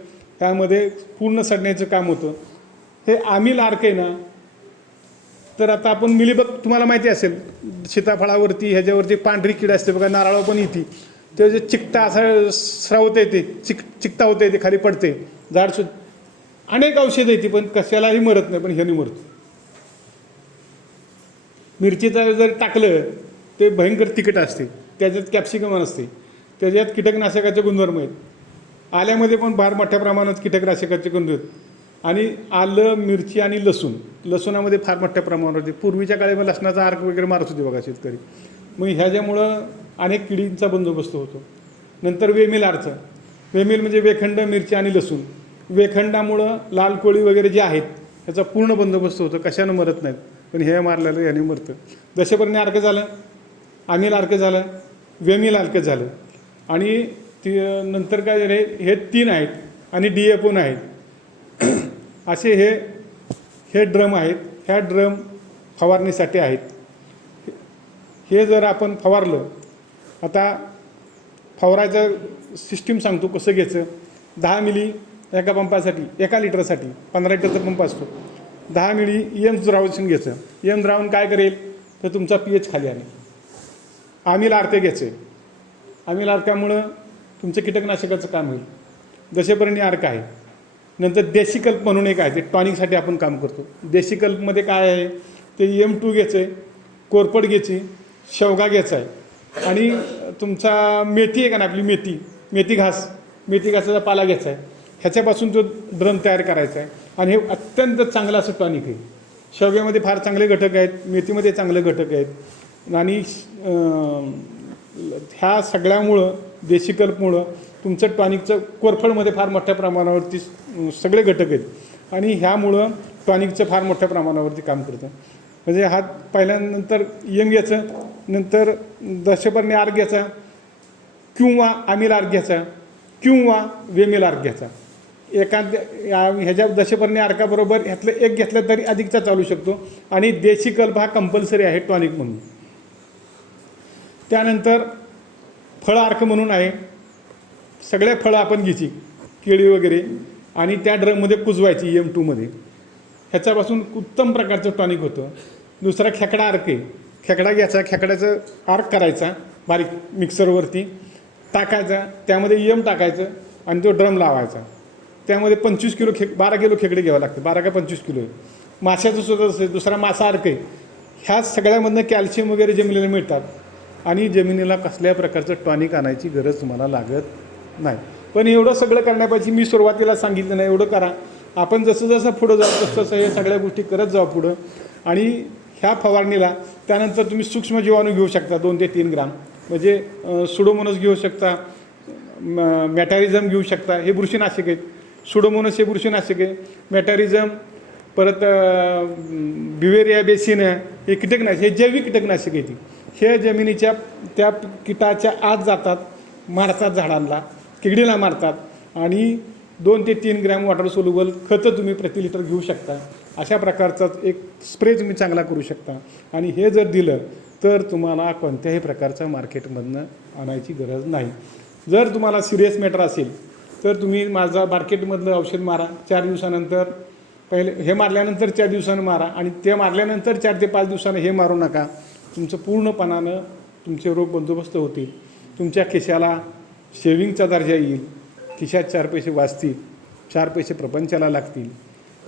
त्यामध्ये पूर्ण सडण्याचं काम होतं. हे आमिल आर्क आहे ना, तर आता आपण मिलीबग तुम्हाला माहिती असेल, सीताफळावरती ह्याच्यावरती पांढरी कीड असते बघा, नारळावर पण येते, ते जे चिकटा असं स्रावत येते, चिकटा होते, ते खाली पडते, झाड अनेक औषधं येते पण कशालाही मरत नाही, पण ह्याने मरत. मिरचीचं जर टाकलं ते भयंकर तिखट असते, त्याच्यात कॅप्सिकम असते, त्याच्यात कीटकनाशकाचे गुणधर्म आहेत. आल्यामध्ये पण फार मोठ्या प्रमाणात कीटकनाशकाचे गुणधर्म आहेत. आणि आलं, मिरची आणि लसूणामध्ये फार मोठ्या प्रमाणावर होते. पूर्वीच्या काळी मग लसणाचा आर्क वगैरे मारत होते बघा शेतकरी. मग ह्याच्यामुळं अनेक किडींचा बंदोबस्त होतो. नंतर वेमिल आर्क. वेमिल म्हणजे वेखंड, मिरची आणि लसूण. वेखंडामुळं लाल कोळी वगैरे जे आहेत ह्याचा पूर्ण बंदोबस्त होतो, कशानं मरत नाहीत, पण हे मारलेलं याने मरतं. दशपर्णी आर्क झालं, आमिल आर्क झालं, वेमिल आर्क झालं आणि नंतर काय झाले, हे 3 आहेत आणि DAP आहेत. असे हे ड्रम आहेत. ह्या ड्रम फवारणीसाठी आहेत. हे जर आपण फवारलं, आता फवारायचं सिस्टीम सांगतो कसं घ्यायचं. 10 मिली एका पंपासाठी, 1 लिटरसाठी 15 लिटरचा पंप असतो. 10 मिली EM द्रावण घ्यायचं. EM द्रावण काय करेल तर तुमचा pH खाली आणेल. आमिल आर्क घ्यायचे. आमिल आर्कामुळं तुमचं कीटकनाशकाचं काम होईल. दशपर्णी आर्क आहे. नंतर देशी कल्प म्हणून एक आहे, ते टॉनिकसाठी आपण काम करतो. देशी कल्पमध्ये काय आहे, ते EM2 घ्यायचं आहे, कोरपड घ्यायची, शेवगा घ्यायचा आहे आणि तुमचा मेथी आहे का ना, आपली मेथी घासाचा पाला घ्यायचा आहे. ह्याच्यापासून तो ड्रम तयार करायचा आहे आणि हे अत्यंत चांगलं असं टॉनिक आहे. शेवग्यामध्ये फार चांगले घटक आहेत, मेथीमध्ये चांगले घटक आहेत आणि ह्या सगळ्यामुळं, देशी कल्पमुळं तुमचं टॉनिकचं कोरफडमध्ये फार मोठ्या प्रमाणावरती सगळे घटक आहेत आणि ह्यामुळं टॉनिकचं फार मोठ्या प्रमाणावरती काम करतं. म्हणजे हा पहिल्यानंतर EM घ्यायचं, नंतर दशपर्णी आर्क घ्यायचा किंवा आमिल आर्क घ्यायचा किंवा वेमिल आर्क घ्यायचा. ह्याच्या दशपर्णी आर्काबरोबर ह्यातलं एक घेतलं तरी अधिकचा चालू शकतो आणि देशी कल्प हा कंपल्सरी आहे टॉनिक म्हणून. त्यानंतर फळ आर्क म्हणून आहे. सगळ्या फळं आपण घ्यायची, केळी वगैरे, आणि त्या ड्रममध्ये कुजवायची EM2. ह्याच्यापासून उत्तम प्रकारचं टॉनिक होतं. दुसरा खेकडा आर्क आहे. खेकडा घ्यायचा, खेकड्याचं आर्क करायचा बारीक मिक्सरवरती टाकायचा, त्यामध्ये EM टाकायचं आणि तो ड्रम लावायचा. त्यामध्ये 25 किलो 12 किलो खेकडे घ्यावं लागतं, 12 का 25 किलो. माशाचं सुद्धा असं. दुसरा मासा आर्क आहे. ह्या सगळ्यामधनं कॅल्शियम वगैरे जमिनीला मिळतात आणि जमिनीला कसल्या प्रकारचं टॉनिक आणायची गरज तुम्हाला लागत नाही. पण एवढं सगळं करण्यापासून मी सुरुवातीला सांगितलं नाही, एवढं करा. आपण जसं जसं पुढं जाऊ तसं हे सगळ्या गोष्टी करत जाऊ पुढं. आणि ह्या फवारणीला त्यानंतर तुम्ही सूक्ष्म जीवाणू घेऊ शकता 2 ते 3 ग्राम, म्हणजे सुडोमोनस घेऊ शकता, मॅटॅरिझम घेऊ शकता. हे बुरशीनाशक आहेत. सुडोमोनस हे बुरशीनाशक आहे, मॅटॅरिझम, परत ब्युवेरिया बेसिन हे कीटकनाशक, हे जैविक कीटकनाशक आहे. हे जमिनीच्या त्या कीटाच्या आत जातात, मारतात, झाडांना किडीला मारतात आणि 2 ते 3 ग्रॅम वॉटर सोल्युबल खतं तुम्ही प्रति लिटर घेऊ शकता. अशा प्रकारचाच एक स्प्रे तुम्ही चांगला करू शकता आणि हे जर दिलं तर तुम्हाला कोणत्याही प्रकारच्या मार्केटमधनं आणायची गरज नाही. जर तुम्हाला सिरियस मॅटर असेल तर तुम्ही माझा मार्केटमधलं औषध मारा, 4 दिवसानंतर पहिले हे मारल्यानंतर 4 दिवसानं मारा आणि ते मारल्यानंतर 4 ते 5 दिवसानं हे मारू नका. तुमचं पूर्णपणानं तुमचे रोग बंदोबस्त होतील. तुमच्या खिशाला शेविंगचा दर्जा येईल, खिशात 4 पैसे वाचतील, 4 पैसे प्रपंचाला लागतील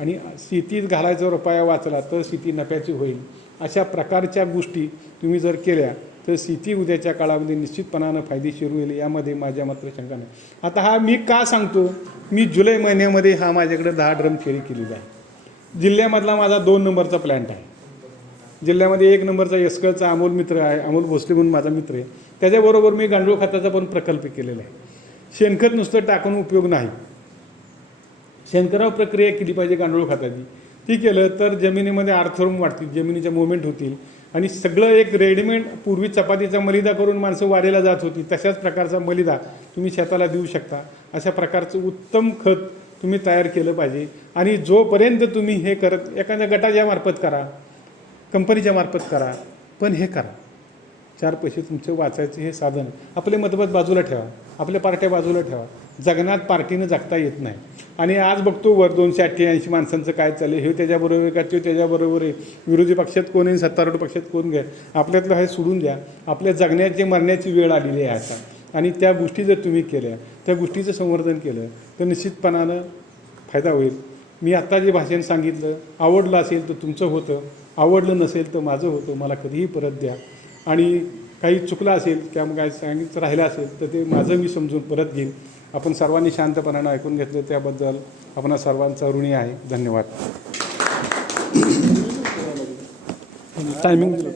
आणि शेतीत घालायचा रुपया वाचला तर शेती नफ्याची होईल. अशा प्रकारच्या गोष्टी तुम्ही जर केल्या तर शेती उद्याच्या काळामध्ये निश्चितपणानं फायदेशीर होईल, यामध्ये माझ्या मात्र शंका नाही. आता हा मी का सांगतो, मी जुलै महिन्यामध्ये हा माझ्याकडे 10 ड्रम खेळी केलेली आहे. जिल्ह्यामधला माझा 2 नंबरचा प्लॅन्ट आहे. जिल्ह्यामध्ये 1 नंबरचा यस्करचा अमोल मित्र आहे, अमोल भोसले म्हणून माझा मित्र आहे. त्याच्याबरोबर मी गांडूळ खताचा पण प्रकल्प केलेला आहे. शेणखत नुसतं टाकून उपयोग नाही, शेणखतावर प्रक्रिया केली पाहिजे गांडूळ खताची. ती केलं तर जमिनीमध्ये आर्थरोम वाढतील, जमिनीच्या मुवमेंट होतील आणि सगळं एक रेडीमेड पूर्वी चपातीचा मलिदा करून माणसं वाढीला जात होती, तशाच प्रकारचा मलिदा तुम्ही शेताला देऊ शकता. अशा प्रकारचं उत्तम खत तुम्ही तयार केलं पाहिजे आणि जोपर्यंत तुम्ही हे करत एखाद्या गटाच्या मार्फत करा, कंपनीच्या मार्फत करा, पण हे करा. 4 पैसे तुमचे वाचायचे हे साधन. आपले मतभेद बाजूला ठेवा, आपल्या पार्ट्या बाजूला ठेवा. जगण्यात पार्टीनं जगता येत नाही. आणि आज बघतो वर 288 माणसांचं काय चाललं, हे त्याच्याबरोबर का ते त्याच्याबरोबर आहे, विरोधी पक्षात कोण आहे, सत्तारूढ पक्षात कोण घ्या, आपल्यातलं हे सोडून द्या. आपल्या जगण्याची मरण्याची वेळ आलेली आहे आता आणि त्या गोष्टी जर तुम्ही केल्या, त्या गोष्टीचं संवर्धन केलं तर निश्चितपणानं फायदा होईल. मी आत्ता जे भाषण सांगितलं आवडलं असेल तर तुमचं होतं, आवडलं नसेल तर माझं होतं. मला कधीही परत द्या आणि काही चुकलं असेल किंवा काय सांगितलं राहिलं असेल तर ते माझं मी समजून परत घेईन. आपण सर्वांनी शांतपणानं ऐकून घेतलं त्याबद्दल आपणा सर्वांचा ऋणी आहे. धन्यवाद. टायमिंग दिलं.